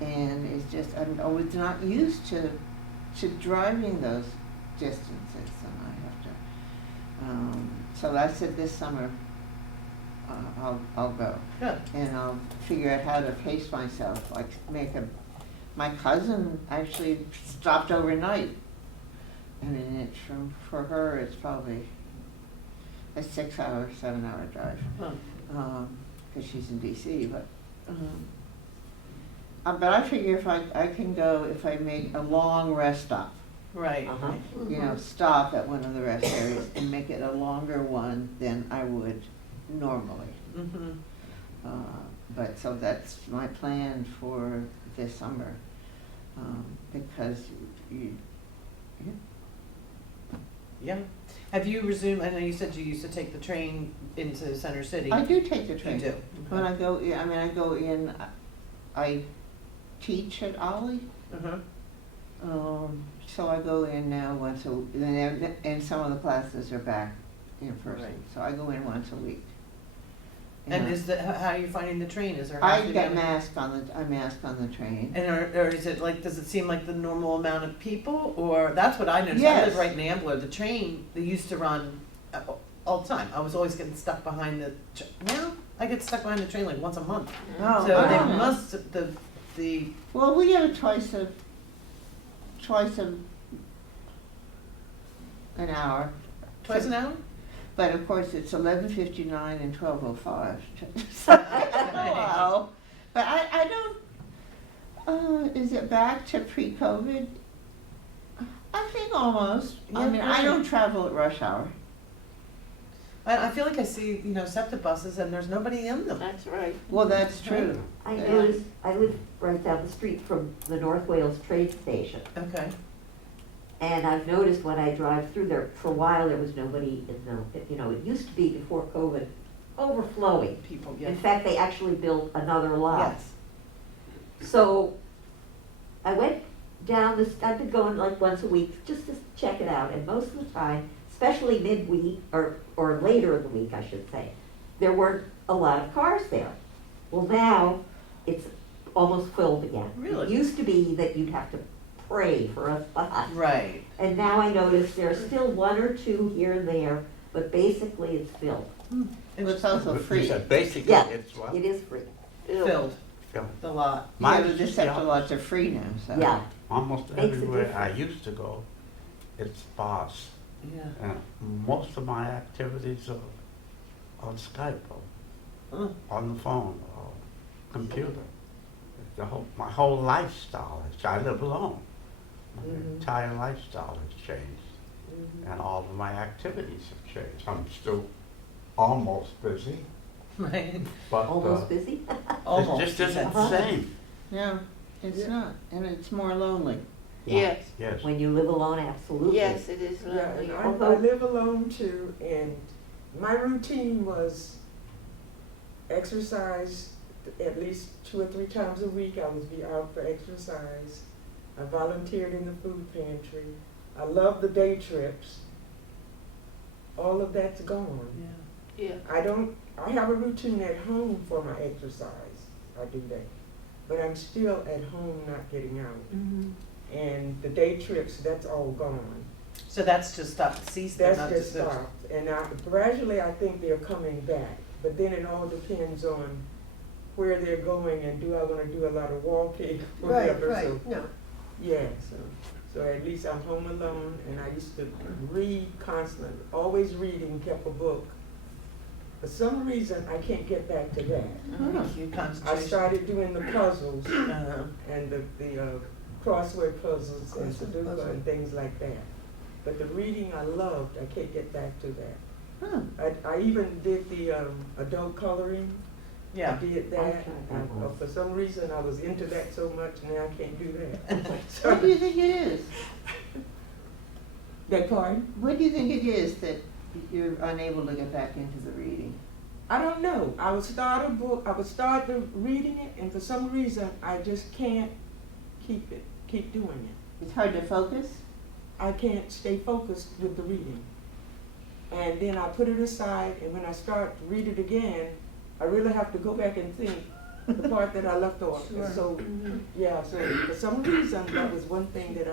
And it's just, I'm always not used to driving those distances, and I have to, so I said this summer, I'll go. Good. And I'll figure out how to pace myself, like my cousin actually stopped overnight. I mean, for her, it's probably a 6-hour, 7-hour drive, Huh. because she's in DC, but I figure if I can go, if I make a long rest stop, Right. Uh-huh. you know, stop at one of the rest areas and make it a longer one than I would normally. Mm-hmm. But so that's my plan for this summer, because Yeah. Have you resumed, I know you said you used to take the train into Center City. I do take the train. You do? When I go, I mean, I go in, I teach at Ollie. Uh-huh. So I go in now once a week, and some of the classes are back in person, Right. so I go in once a week. And how are you finding the train? Is there? I have to get be- mask on the train. And or is it like, does it seem like the normal amount of people, or, that's what I noticed, I Yes. live right in Ambler, the train, they used to run all the time, I was always getting stuck behind now, I get stuck behind the train like once a month. Oh, So they wow. must, the, Well, we have twice an hour. twice an hour? But of course, it's 11:59 and 12:05. So, hello. But I don't, is it back to pre-COVID? I think almost. I Yeah, mean, I right. don't travel at rush hour. I feel like I see, SEPTA buses and there's nobody in them. That's right. Well, that's true. I Yeah. noticed, I live right down the street from the North Wales train station. Okay. And I've noticed when I drive through there, for a while, there was nobody in the, it used to be before COVID, overflowing. People, yeah. In fact, they actually built another lot. Yes. So I went down this, I've been going like once a week just to check it out, and most of the time, especially midweek, or later in the week, I should say, there weren't a lot of cars there. Well, now, it's almost filled again. Really? It used to be that you'd have to pray for a spot. Right. And now I notice there's still one or two here and there, but basically it's filled. It's also You free. said basically Yeah, it's what? it is free. Filled, Film. the lot. Yeah, Mine the is Deceptor lots are free now, so. Yeah, almost Makes a everywhere I difference. used to go, it's sparse. Yeah. And most of my activities are on Skype or Huh. on the phone or computer. My whole lifestyle, I live alone. My Mhm. entire lifestyle has changed, and all of my activities have changed. I'm still almost busy, Right. but almost busy. Almost. it just isn't the Uh-huh. same. No, it's Yeah. not, and it's more lonely. Yes, Yes. When you live alone, absolutely. yes, it is Yeah, lonely. and I live alone too, and my routine was exercise at least 2 or 3 times a week. I would be out for exercise. I volunteered in the food pantry. I love the day trips. All of that's gone. Yeah. Yeah, I have a routine at home for my exercise. I do that. But I'm still at home not getting out. Mhm. And the day trips, that's all gone. So that's just stopped, ceased, they're That's not just stopped. And gradually I think they're coming back. But then it all depends on where they're going and do I want to do a lot of walking or Right, whatever. So, right, no. yeah, so at least I'm home alone and I used to read constantly, always reading, kept a book. For some reason, I can't get back to that. You I concentration. started doing the puzzles Uh-huh. and the crossword puzzles and Crossword Sudoku puzzle. and things like that. But the reading I loved, I can't get back to that. Huh. I even did the adult coloring. Yeah. I did that. I tried that And, once. for some reason, I was into that so much, now I can't do that. What do you think it is? That part? What do you think it is that you're unable to get back into the reading? I don't know. I would start a book, I would start reading it, and for some reason, I just can't keep doing it. It's hard to focus? I can't stay focused with the reading. And then I put it aside, and when I start to read it again, I really have to go back and think the part that I left off. Sure. So, yeah, so for some reason, that was one thing that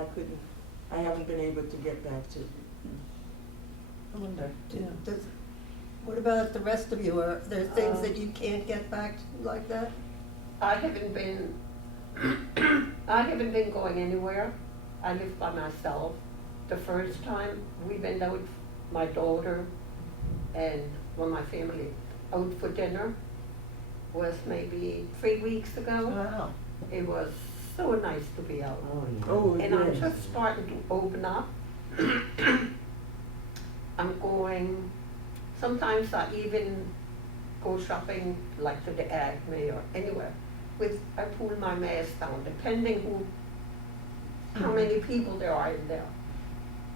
I haven't been able to get back to. I wonder, yeah. What about the rest of you? Are there things that you can't get back to like that? I haven't been going anywhere. I live by myself. The first time we went out, my daughter and my family out for dinner was maybe 3 weeks ago. Wow. It was so nice to be out. Oh, yeah. Oh, And I'm yes. just starting to open up. I'm going, sometimes I even go shopping like to the Acme or anywhere I pull my mask down, depending how many people there are in there.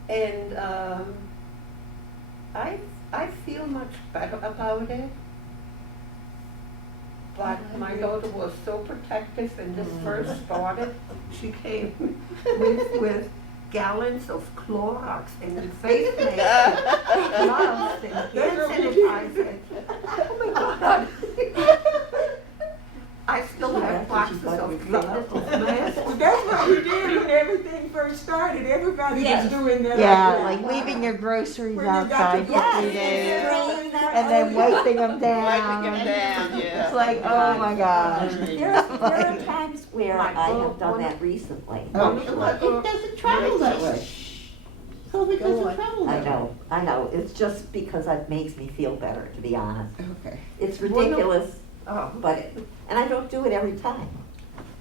And I feel much better about it. But my daughter was so protective when this first started. She came with gallons of Clorox and face masks, gloves and hand sanitizer. Oh my God. I still have boxes of gloves, of masks. Well, that's what we did when everything first started. Everybody Yes. was doing that. Yeah, out there. like leaving your groceries When you got outside to for 3 Yes. days Yes. and then wiping them down. Wiping them down, yeah. It's like, oh my gosh. There are times where My I girl have done wanted- that recently. Oh, it doesn't travel that way. COVID Go doesn't on. travel I that way. know, it's just because it makes me feel better, to be honest. Okay. It's ridiculous, Oh, and I don't do it every time.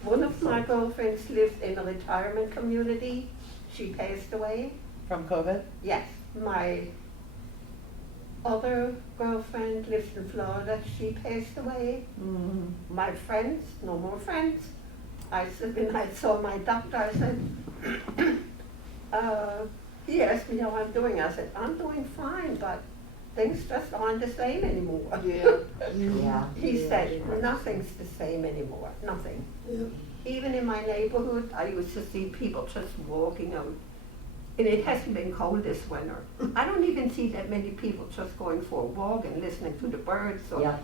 one of my girlfriends lives in a retirement community. She passed away. From COVID? Yes, my other girlfriend lives in Florida. She passed away. My friends, no more friends. I said, when I saw my doctor, I said, he asked me how I'm doing. I said, I'm doing fine, but things just aren't the same anymore. Yeah. Yeah. He said, nothing's the same anymore, nothing. Yeah. Even in my neighborhood, I used to see people just walking out. And it hasn't been cold this winter. I don't even see that many people just going for a walk and listening to the birds. Or Yeah.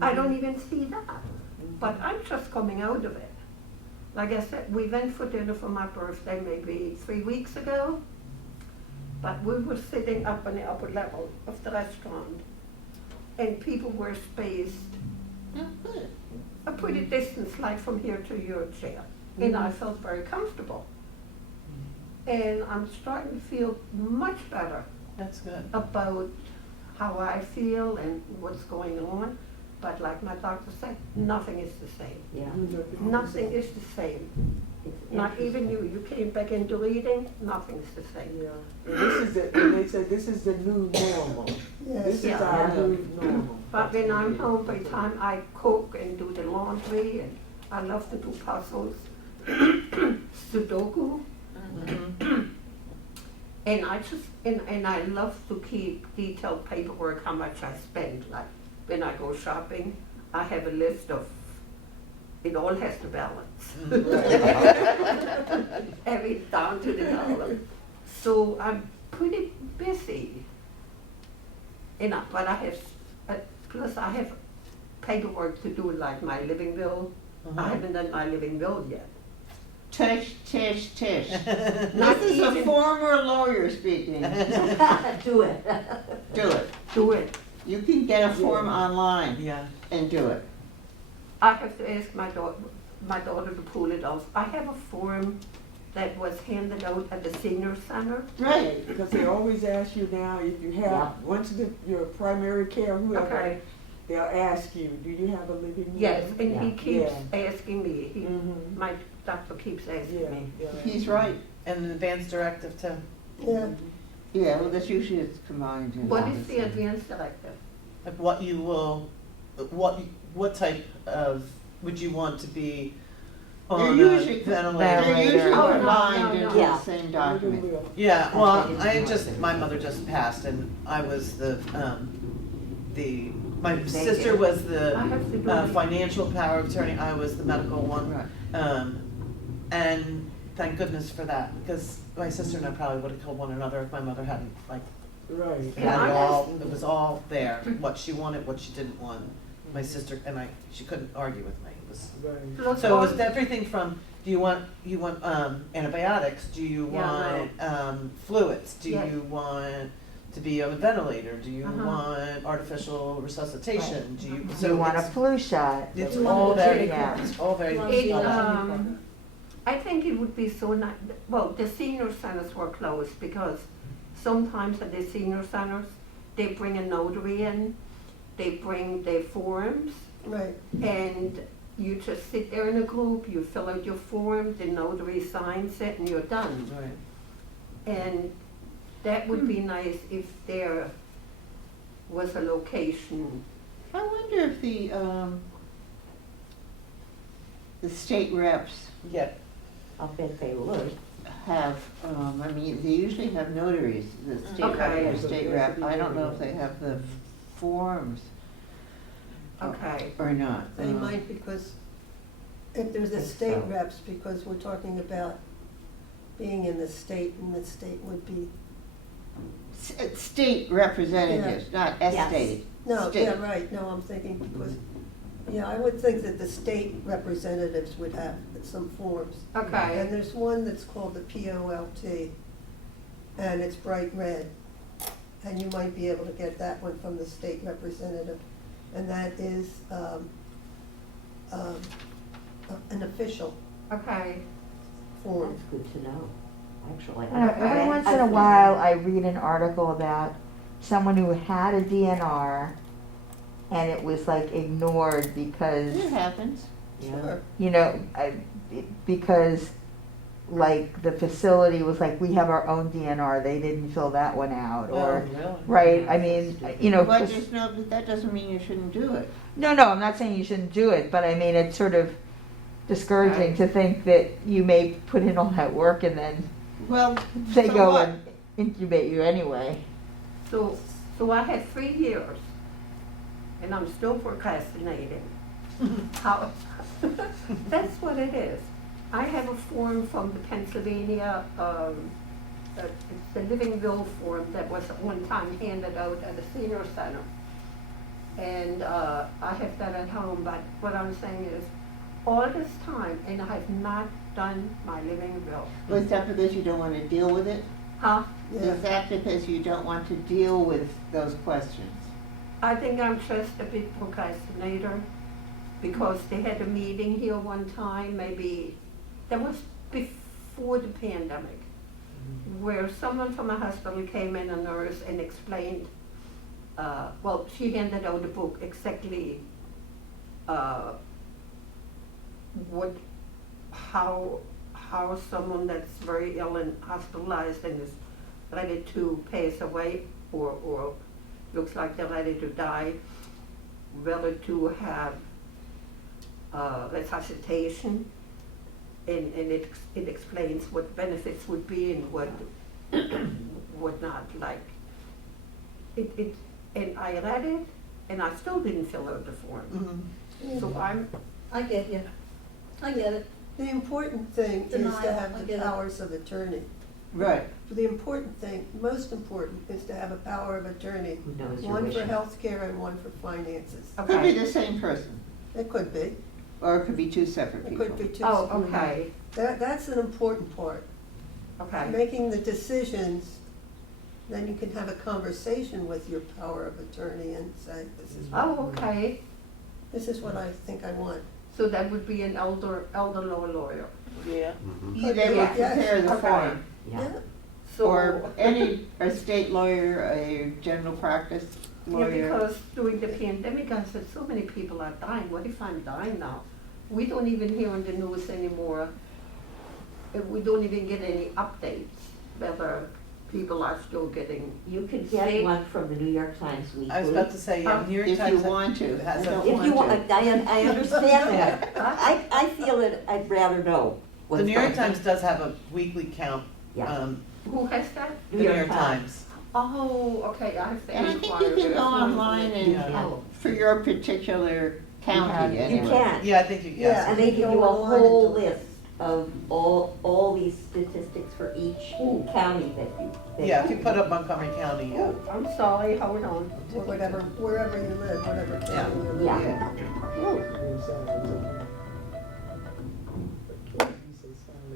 I don't even see that. But I'm just coming out of it. Like I said, we went for dinner for my birthday maybe 3 weeks ago. But we were sitting up on the upper level of the restaurant. And people were spaced a pretty distance, like from here to your chair. And I felt very comfortable. And I'm starting to feel much better That's good. about how I feel and what's going on. But like my doctor said, nothing is the same. Yeah. Nothing is the same. Not even you. You came back into reading, nothing's the same. Yeah. And they said this is the new normal. This is Yeah. our new normal. But when I'm home, by the time I cook and do the laundry, and I love to do puzzles, Sudoku, and I love to keep detailed paperwork how much I spend. Like when I go shopping, I have a list of. It all has to balance. Every down to the dollar. So I'm pretty busy. But I have. Plus, I have paperwork to do, like my living bill. I haven't done my living bill yet. Tush, tush, tush. Not This is a even- former lawyer speaking. Do it. Do it. Do it. You can get a form online Yeah. and do it. I have to ask my daughter to pull it off. I have a form that was handed out at the senior center. Right. Because they always ask you now if you have, Yeah. once your primary care, whoever, Okay. they'll ask you, do you have a living will? Yes, and he Yeah. keeps asking me. Mhm. My doctor keeps asking Yeah, me. yeah. He's right. And an advance directive too. Yeah. Yeah, well, that's usually it's combined. in What all is this. the advance directive? Like what type of, would you want to be They're on a usually, ventilator? they're usually Oh, no, combined no, into no. Yeah. the same Living document. will. Yeah, well, Okay. my mother just passed and I was my Thank sister you. was the I have to do it. financial power of attorney, I was the medical one. Right. And thank goodness for that, because my sister and I probably would have killed one another if my mother hadn't, like, Right. Yeah, had I it all, it was all there, what she wanted, what she didn't want. my sister, and she couldn't argue with me. It was, Right. so it was everything from, do you want antibiotics? Do you Yeah, want fluids? Do Yes. you want to be on a ventilator? Do you Uh-huh. want artificial resuscitation? Do you, Do you want a it's- flu shot? It's Yeah. all very, Yeah. it's all very. It, uh, I think it would be so nice, well, the senior centers were closed because sometimes at the senior centers, they bring a notary in, they bring their forms, Right, and you just sit there in a group, you fill out your form, the notary signs it, and you're done. Right. And that would be nice if there was a location. I wonder if the state reps Yeah, I'll bet they would. have, I mean, they usually have notaries, the state Okay. rep or state rep. I don't know if they have the forms Okay. or not. they might, because if there's a Think state so. reps, because we're talking about being in the state, and the state would be, State representatives, not Yes. estate. no, State. yeah, right, no, I'm thinking because, yeah, I would think that the state representatives would have some forms. Okay. And there's one that's called the POLT, and it's bright red. And you might be able to get that one from the state representative. And that is an official Okay. form. That's good to know, actually. I don't know, every once in a while, I read an article about someone who had a DNR and it was like ignored because, It happens. Yeah. Sure. you know, because like the facility was like, we have our own DNR, they didn't fill that one out, oh, or, really? right, I mean, you know. But 'cause- there's no, but that doesn't mean you shouldn't do it. No, I'm not saying you shouldn't do it, but I mean, it's sort of discouraging Right. to think that you may put in all that work and then Well, they so go what? and incubate you anyway. So I had 3 years, and I'm still procrastinating. How, that's what it is. I have a form from the Pennsylvania, it's the Living Will form that was at one time handed out at the senior center. And I have that at home, but what I'm saying is, all this time, and I have not done my living will. Was that because you don't want to deal with it? Huh? Yeah. Is that because you don't want to deal with those questions? I think I'm just a big procrastinator, because they had a meeting here one time, maybe, that was before the pandemic, where someone from a hospital came in, a nurse, and explained, well, she handed out a book exactly, how someone that's very ill and hospitalized and is ready to pass away, or looks like they're ready to die, whether to have resuscitation, and it explains what benefits would be and what would not, like, and I read it, and I still didn't fill out the form. So I get you. I get it. The important thing is to Denial, I have get the it. powers of attorney. Right. The important thing, most important, is to have a power of attorney. Who knows your One for wishes. healthcare and one for finances. Could be okay. the same person, It could be, or it could be two separate it people. could be two. Oh, okay, That's an important part. okay. Making the decisions, then you can have a conversation with your power of attorney and say, Oh, okay. this is what I think I want. So that would be an elder law lawyer. Yeah. They would prepare the Okay. form. Yeah. Or a state lawyer, a general practice Yeah, lawyer. because during the pandemic, I said, so many people are dying, what if I'm dying now? We don't even hear on the news anymore, we don't even get any updates, whether people are still getting, You could get State- one from the New York Times Weekly. I was about to say, yeah, New York If Times. you want to. has I a- don't If you want want, to. I understand that. I feel that I'd rather know what's The New York going on. Times does have a weekly count, Yeah. who has that? the New York Times. Oh, okay, I have to And I think inquire you can there. go online and, Yeah. Oh, for your particular county You you anyway. can. Yeah, I think you, yes. And they give Go you a online and whole do it. list. of all these statistics for each county that you. Yeah, if you put up Montgomery County, yeah. Oh, I'm sorry, hold on. Or whatever, wherever you live, whatever county you live in. Yeah.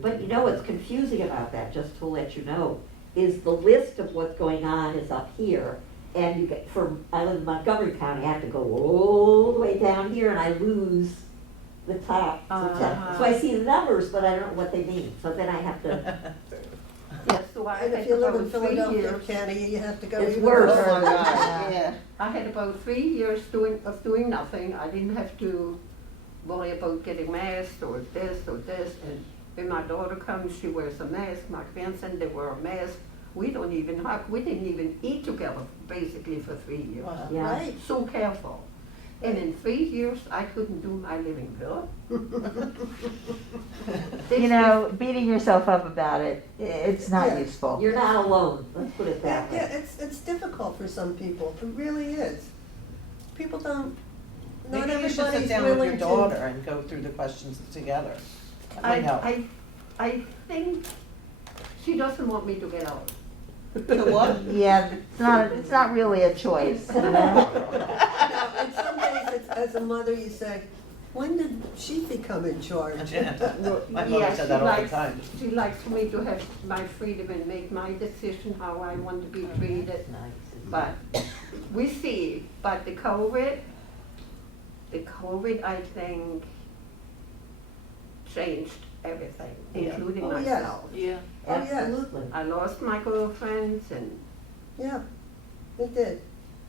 But you know what's confusing about that, just to let you know, is the list of what's going on is up here. And you get, I live in Montgomery County, I have to go all the way down here and I lose the top. So I see the numbers, but I don't know what they mean. So then I have to, Yes, so I And had if you live in about 3 Philadelphia years. County, you have to go It's even worse. Oh, further. my God, yeah. I had about 3 years of doing nothing. I didn't have to worry about getting masked or this or this. And when my daughter comes, she wears a mask. My grandson, they wear a mask. We don't even hug. We didn't even eat together basically for 3 years. Wow. yeah. Right, So careful. And in 3 years, I couldn't do my living bill. You know, beating yourself up about it, it's not Yeah. useful. You're not alone, let's put it yeah, that yeah, way. it's difficult for some people, it really is. People don't, not Maybe you should sit everybody's down with your willing daughter to. and go through the questions together. That might help. I think she doesn't want me to get out. To what? Yeah, it's not really a choice. No, in some days, it's, as a mother, you say, when did she become in charge? My mother said that all the time. She likes for me to have my freedom and make my decision how I want to be treated. But we see, but the COVID, I think, changed everything, Yeah. including Oh, yes. myself. Yeah. Oh, yes. Absolutely. I lost my girlfriends and Yeah, it did,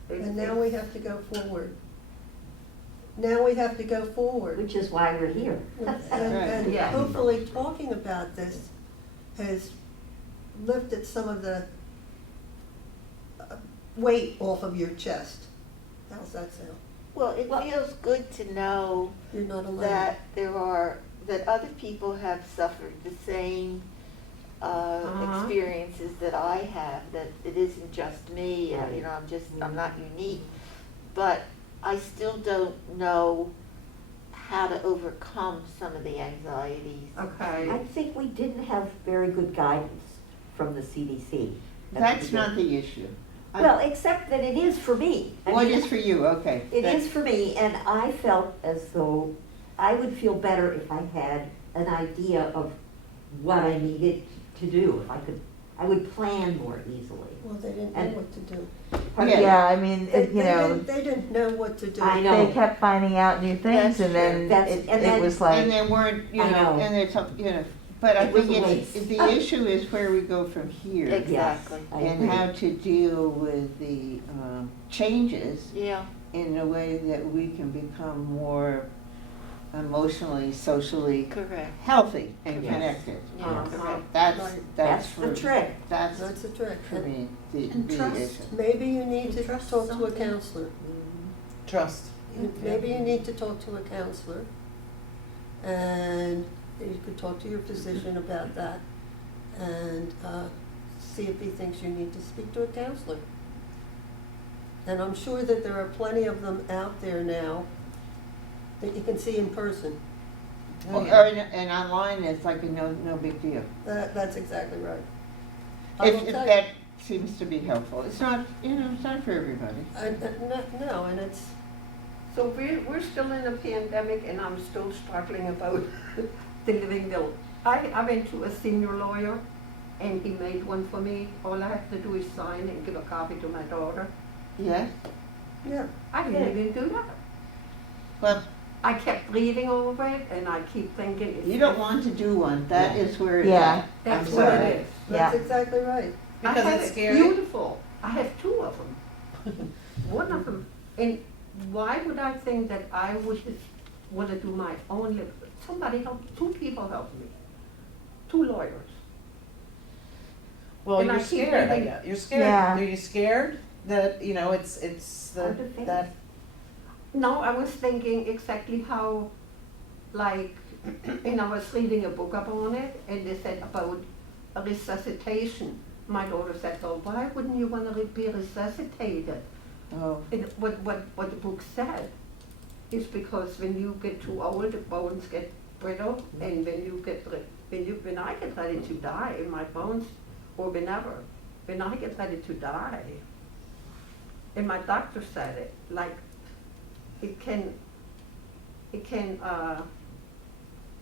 and now we have to go forward. Now we have to go forward. Which is why we're here. And Yeah. hopefully talking about this has lifted some of the weight off of your chest. How's that sound? Well, it feels good to know You're not alone. that that other people have suffered the same experiences that I have, that it isn't just me, and, you know, I'm not unique. But I still don't know how to overcome some of the anxieties. Okay. I think we didn't have very good guidance from the CDC. That's not the issue. Well, except that it is for me. I What mean, is for you, okay. It That- is for me, and I felt as though I would feel better if I had an idea of what I needed to do. If I would plan more easily. Well, they didn't know And- what to do. Yeah. Yeah, I mean, They, you know, they didn't know what to do. I know. they kept finding out new things, That's and then true. it was And like, there weren't, you I know, know. and there's, you know, but I It was think a it's, waste. the issue is where we go from here. Exactly. I And agree. how to deal with the changes Yeah. in a way that we can become more emotionally, socially Correct. healthy and Yes. connected. Yeah. Correct. That's That's for, the trick. that's That's the trick. for me, the And trust. issue. Maybe you need to Trust talk to a something. counselor. Trust. Maybe you need to talk to a counselor. And you could talk to your physician about that and see if he thinks you need to speak to a counselor. And I'm sure that there are plenty of them out there now that you can see in person. Oh, Or, yeah. and online, it's like a no big deal. That's exactly right. I will If tell you- that seems to be helpful. It's not, you know, it's not for everybody. No, and it's, So we're still in a pandemic and I'm still struggling about the living bill. I went to a senior lawyer and he made one for me. All I have to do is sign and give a copy to my daughter. Yes? yeah. I didn't even do that. Well, I kept reading over it and I keep thinking. it's- you don't want to do one. That is where it's Yeah. at. That's I'm what sorry. it is. That's Yeah. exactly right. Because I have it's it scary? Beautiful. I have two of them. One of them. And why would I think that I would want to do my own living? Somebody help, two people help me. Two lawyers. Well, And I you're keep scared, I reading- guess. You're scared. Yeah. Are you scared that, you know, it's Hard to think. that, No, I was thinking exactly how, like, and I was reading a book upon it, and they said about a resuscitation. My daughter said, "Well, why wouldn't you want to be resuscitated?" Oh, And what the book said is because when you get too old, the bones get brittle, and when I get ready to die, my bones, or whenever, when I get ready to die, and my doctor said it, like, it can,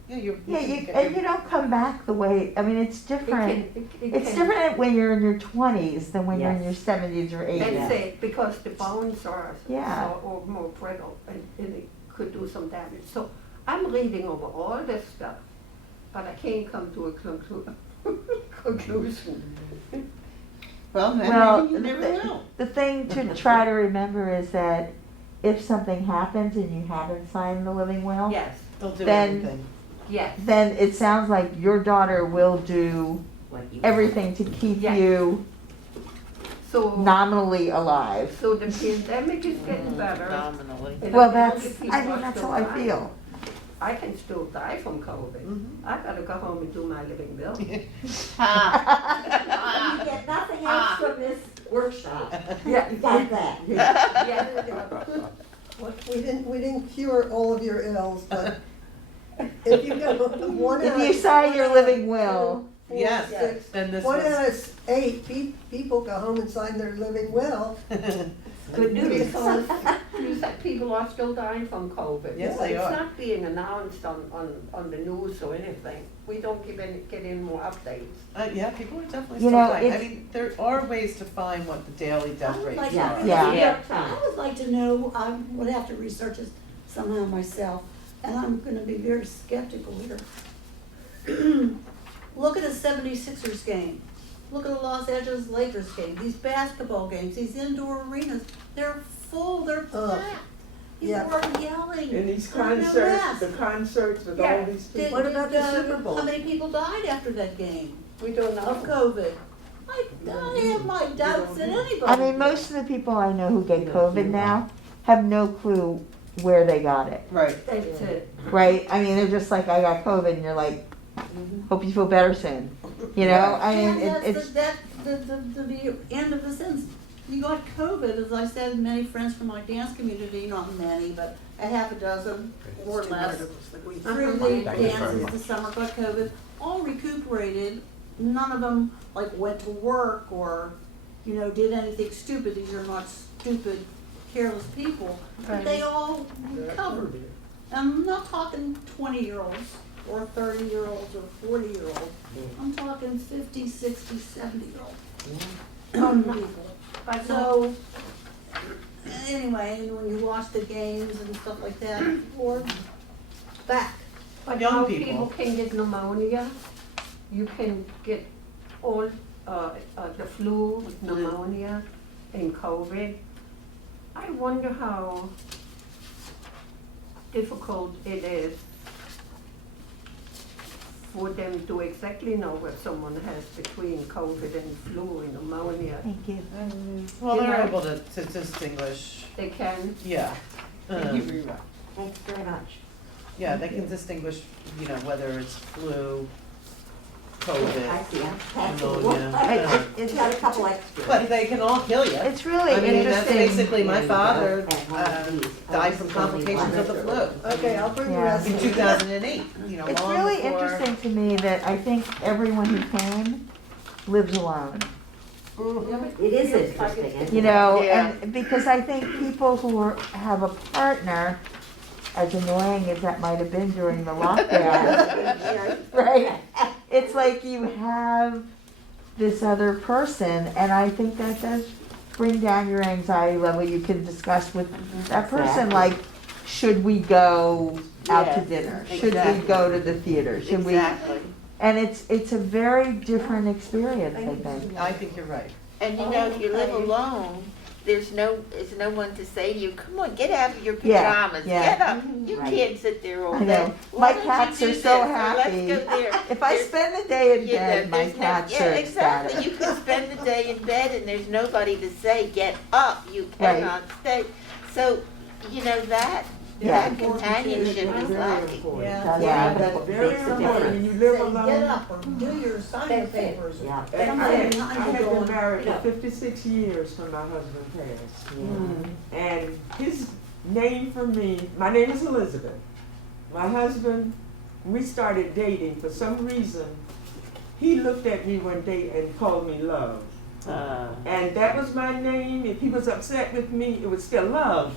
Yeah, you and you don't come back the way, I mean, it's different. It's different when you're in your 20s than when you're in your 70s or 80s. That's it, because the bones are Yeah. or more brittle, and it could do some damage. So I'm reading over all this stuff, but I can't come to a conclusion. Well, then Well, maybe you never will. the thing to try to remember is that if something happens and you haven't signed the living will, Yes, they'll do Then- everything. yes. then it sounds like your daughter will do What you- everything to keep Yes. you So, nominally alive. so the pandemic is getting better. Nominally. and Well, the that's, people I mean, are that's still how I dying. feel. I can still die from COVID. Mhm. I gotta go home and do my living will. You get nothing else from this workshop. Yeah. You got that. Yeah. Well, we didn't cure all of your ills, but if you go one If out you of- sign one your out of living 2, will. 4, Yes, 6, then this one was. out of 8 people go home and sign their living will. Good news. Because you said people are still dying from COVID. Yes, they It's are. not being announced on the news or anything. We don't get any more updates. Yeah, people are definitely You still know, dying. I it's- mean, there are ways to find what the daily I death would rates like Yeah. are. Yeah. New York Times. I would like to know, I would have to research this somehow myself, and I'm gonna be very skeptical here. Look at a 76ers game. Look at a Los Angeles Lakers game. These basketball games, these indoor arenas, they're full, they're packed. Yeah. People are yelling. And these There are no concerts, masks. the concerts with all Yeah. these Did- people. What about the Super Bowl? How many people died after that game We don't of know. COVID? I have my doubts that anybody. I mean, most of the people I know who get COVID now have no clue where they got it, Right. That's it. right? I mean, they're just like, I got COVID, and you're like, hope you feel better soon. You know, I mean, And that's it's, the end of the sentence. You got COVID, as I said, many friends from my dance community, not many, but a half a dozen or less, through the dances this summer got COVID, all recuperated. None of them like went to work or, you know, did anything stupid. These are not stupid, careless people, but they all recovered. And I'm not talking 20-year-olds or 30-year-olds or 40-year-olds. I'm talking 50, 60, 70-year-olds people. But So, anyway, and when you watch the games and stuff like that, or back. But Young now people. people can get pneumonia. You can get all the flu, pneumonia, and COVID. I wonder how difficult it is for them to exactly know what someone has between COVID and flu and pneumonia. thank you. Well, You they're know- able to distinguish, They can. yeah. Thank you very much. Thanks very much. Yeah, they can distinguish, you know, whether it's flu, I COVID, see, I'm passing pneumonia. one. It's, Got a couple extras. But they can all kill you. it's really I mean, that's interesting. basically, my father Uh, died from complications of the flu Okay, I'll bring the Yeah. rest. in 2008, you know, It's long really before. interesting to me that I think everyone who came lives alone. It is interesting, isn't You it? know, Yeah. and because I think people who have a partner, as annoying as that might have been during the lockdown, Yeah. right? It's like you have this other person, and I think that does bring down your anxiety level. You can discuss with that person, Exactly. like, should we go out to Yes, dinner? Should we exactly. go to the theater? Should we? Exactly. And it's a very different experience, I think. I think you're right. And you know, if you live alone, there's no one to say to you, come on, get out of your pajamas, Yeah, yeah. get up. You Right. can't sit there all I day. know. Why My don't you cats do are this, so or happy. Let's go there. If I There's- spend the day in you know, bed, my there's no- cats yeah, are exactly. ecstatic. You can spend the day in bed and there's nobody to say, get up, you Right. cannot stay. So, you know, that Yeah. companionship is lacking. Yeah. Yeah. That's very Makes a important. When you live Say, alone. get up or do your signing papers. Yeah. And I had been married Yeah. for 56 years when my husband passed. Yeah. And his name for me, my name is Elizabeth. My husband we started dating, for some reason, he looked at me one day and called me love. And that was my name. If he was upset with me, it was still love.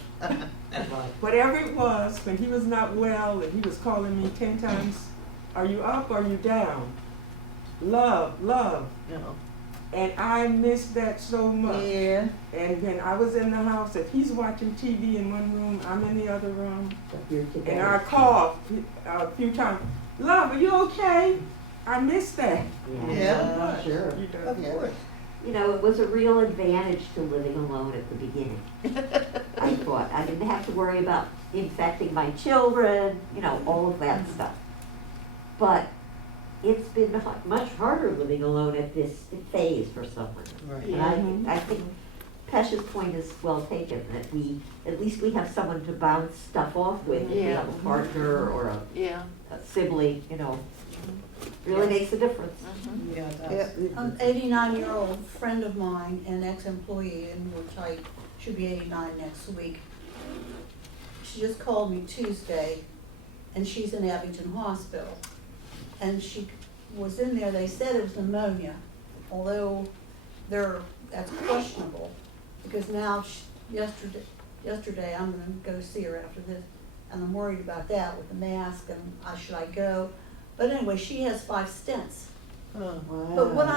Whatever it was, when he was not well and he was calling me 10 times, are you up or are you down? Love, love. No. And I missed that so much. Yeah. And when I was in the house, if he's watching TV in one room, I'm in the other room. But you're And together. I called a few times, love, are you okay? I missed that. Yeah, sure. You know, Of course. You know, it was a real advantage to living alone at the beginning. I thought, I didn't have to worry about infecting my children, you know, all of that stuff. But it's been much harder living alone at this phase for someone. Right. And I think Pesha's point is well taken, that at least we have someone to bounce stuff off with. If we Yeah. have a partner or a Yeah. sibling, you know, really makes a difference. Mhm. Yeah, it does. An 89-year-old friend of mine, an ex-employee, and which I should be 89 next week. She just called me Tuesday, and she's in Abington Hospital. And she was in there, they said it was pneumonia, although that's questionable, because now, yesterday, I'm gonna go see her after this, and I'm worried about that with the mask, and should I go? But anyway, she has 5 stents. Oh. But what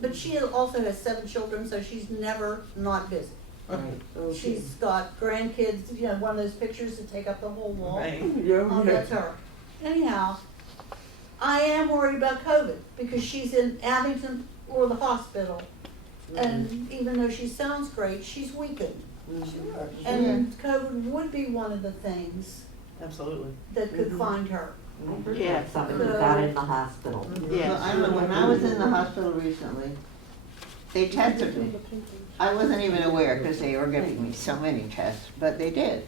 but she also has 7 children, so she's never not busy. She's got grandkids, you know, one of those pictures that take up the whole wall. Right. Oh, that's her. Anyhow, I am worried about COVID because she's in Abington or the hospital. And even though she sounds great, she's weakened. Sure. And COVID would be one of the things Absolutely. that could find her. I heard Yeah. that somebody got in the hospital. Yeah. Well, I don't know, when I was in the hospital recently, they tested me. I wasn't even aware because they were giving me so many tests, but they did.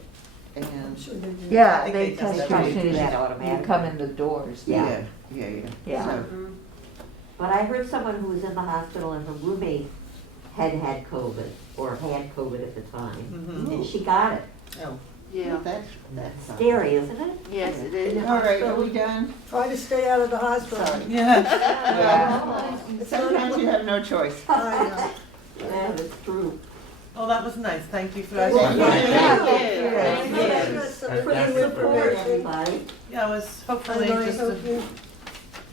I'm And, sure they do. Yeah, I think they they test test you as you. soon Do that as you automatically. come in the doors. Yeah. yeah. Yeah. So, But I heard someone who was in the hospital and her roommate had COVID, or had COVID at the time, Mhm. and she got it. Oh. Yeah. that's, Scary, isn't it? Yes, it is. all right, are we done? Try to stay out of the hospital. Sorry. Yeah. Sometimes you have no choice. I know. Yeah, that's true. Well, that was nice. Thank you for Thank that. you. Thank you. That's some Thank pretty you. Support information. everybody. Yeah, it was hopefully And I just hope you,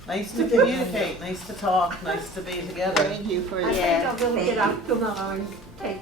nice to communicate, nice to talk, nice to be together. Thank you for I that. think I'm gonna get up tomorrow and take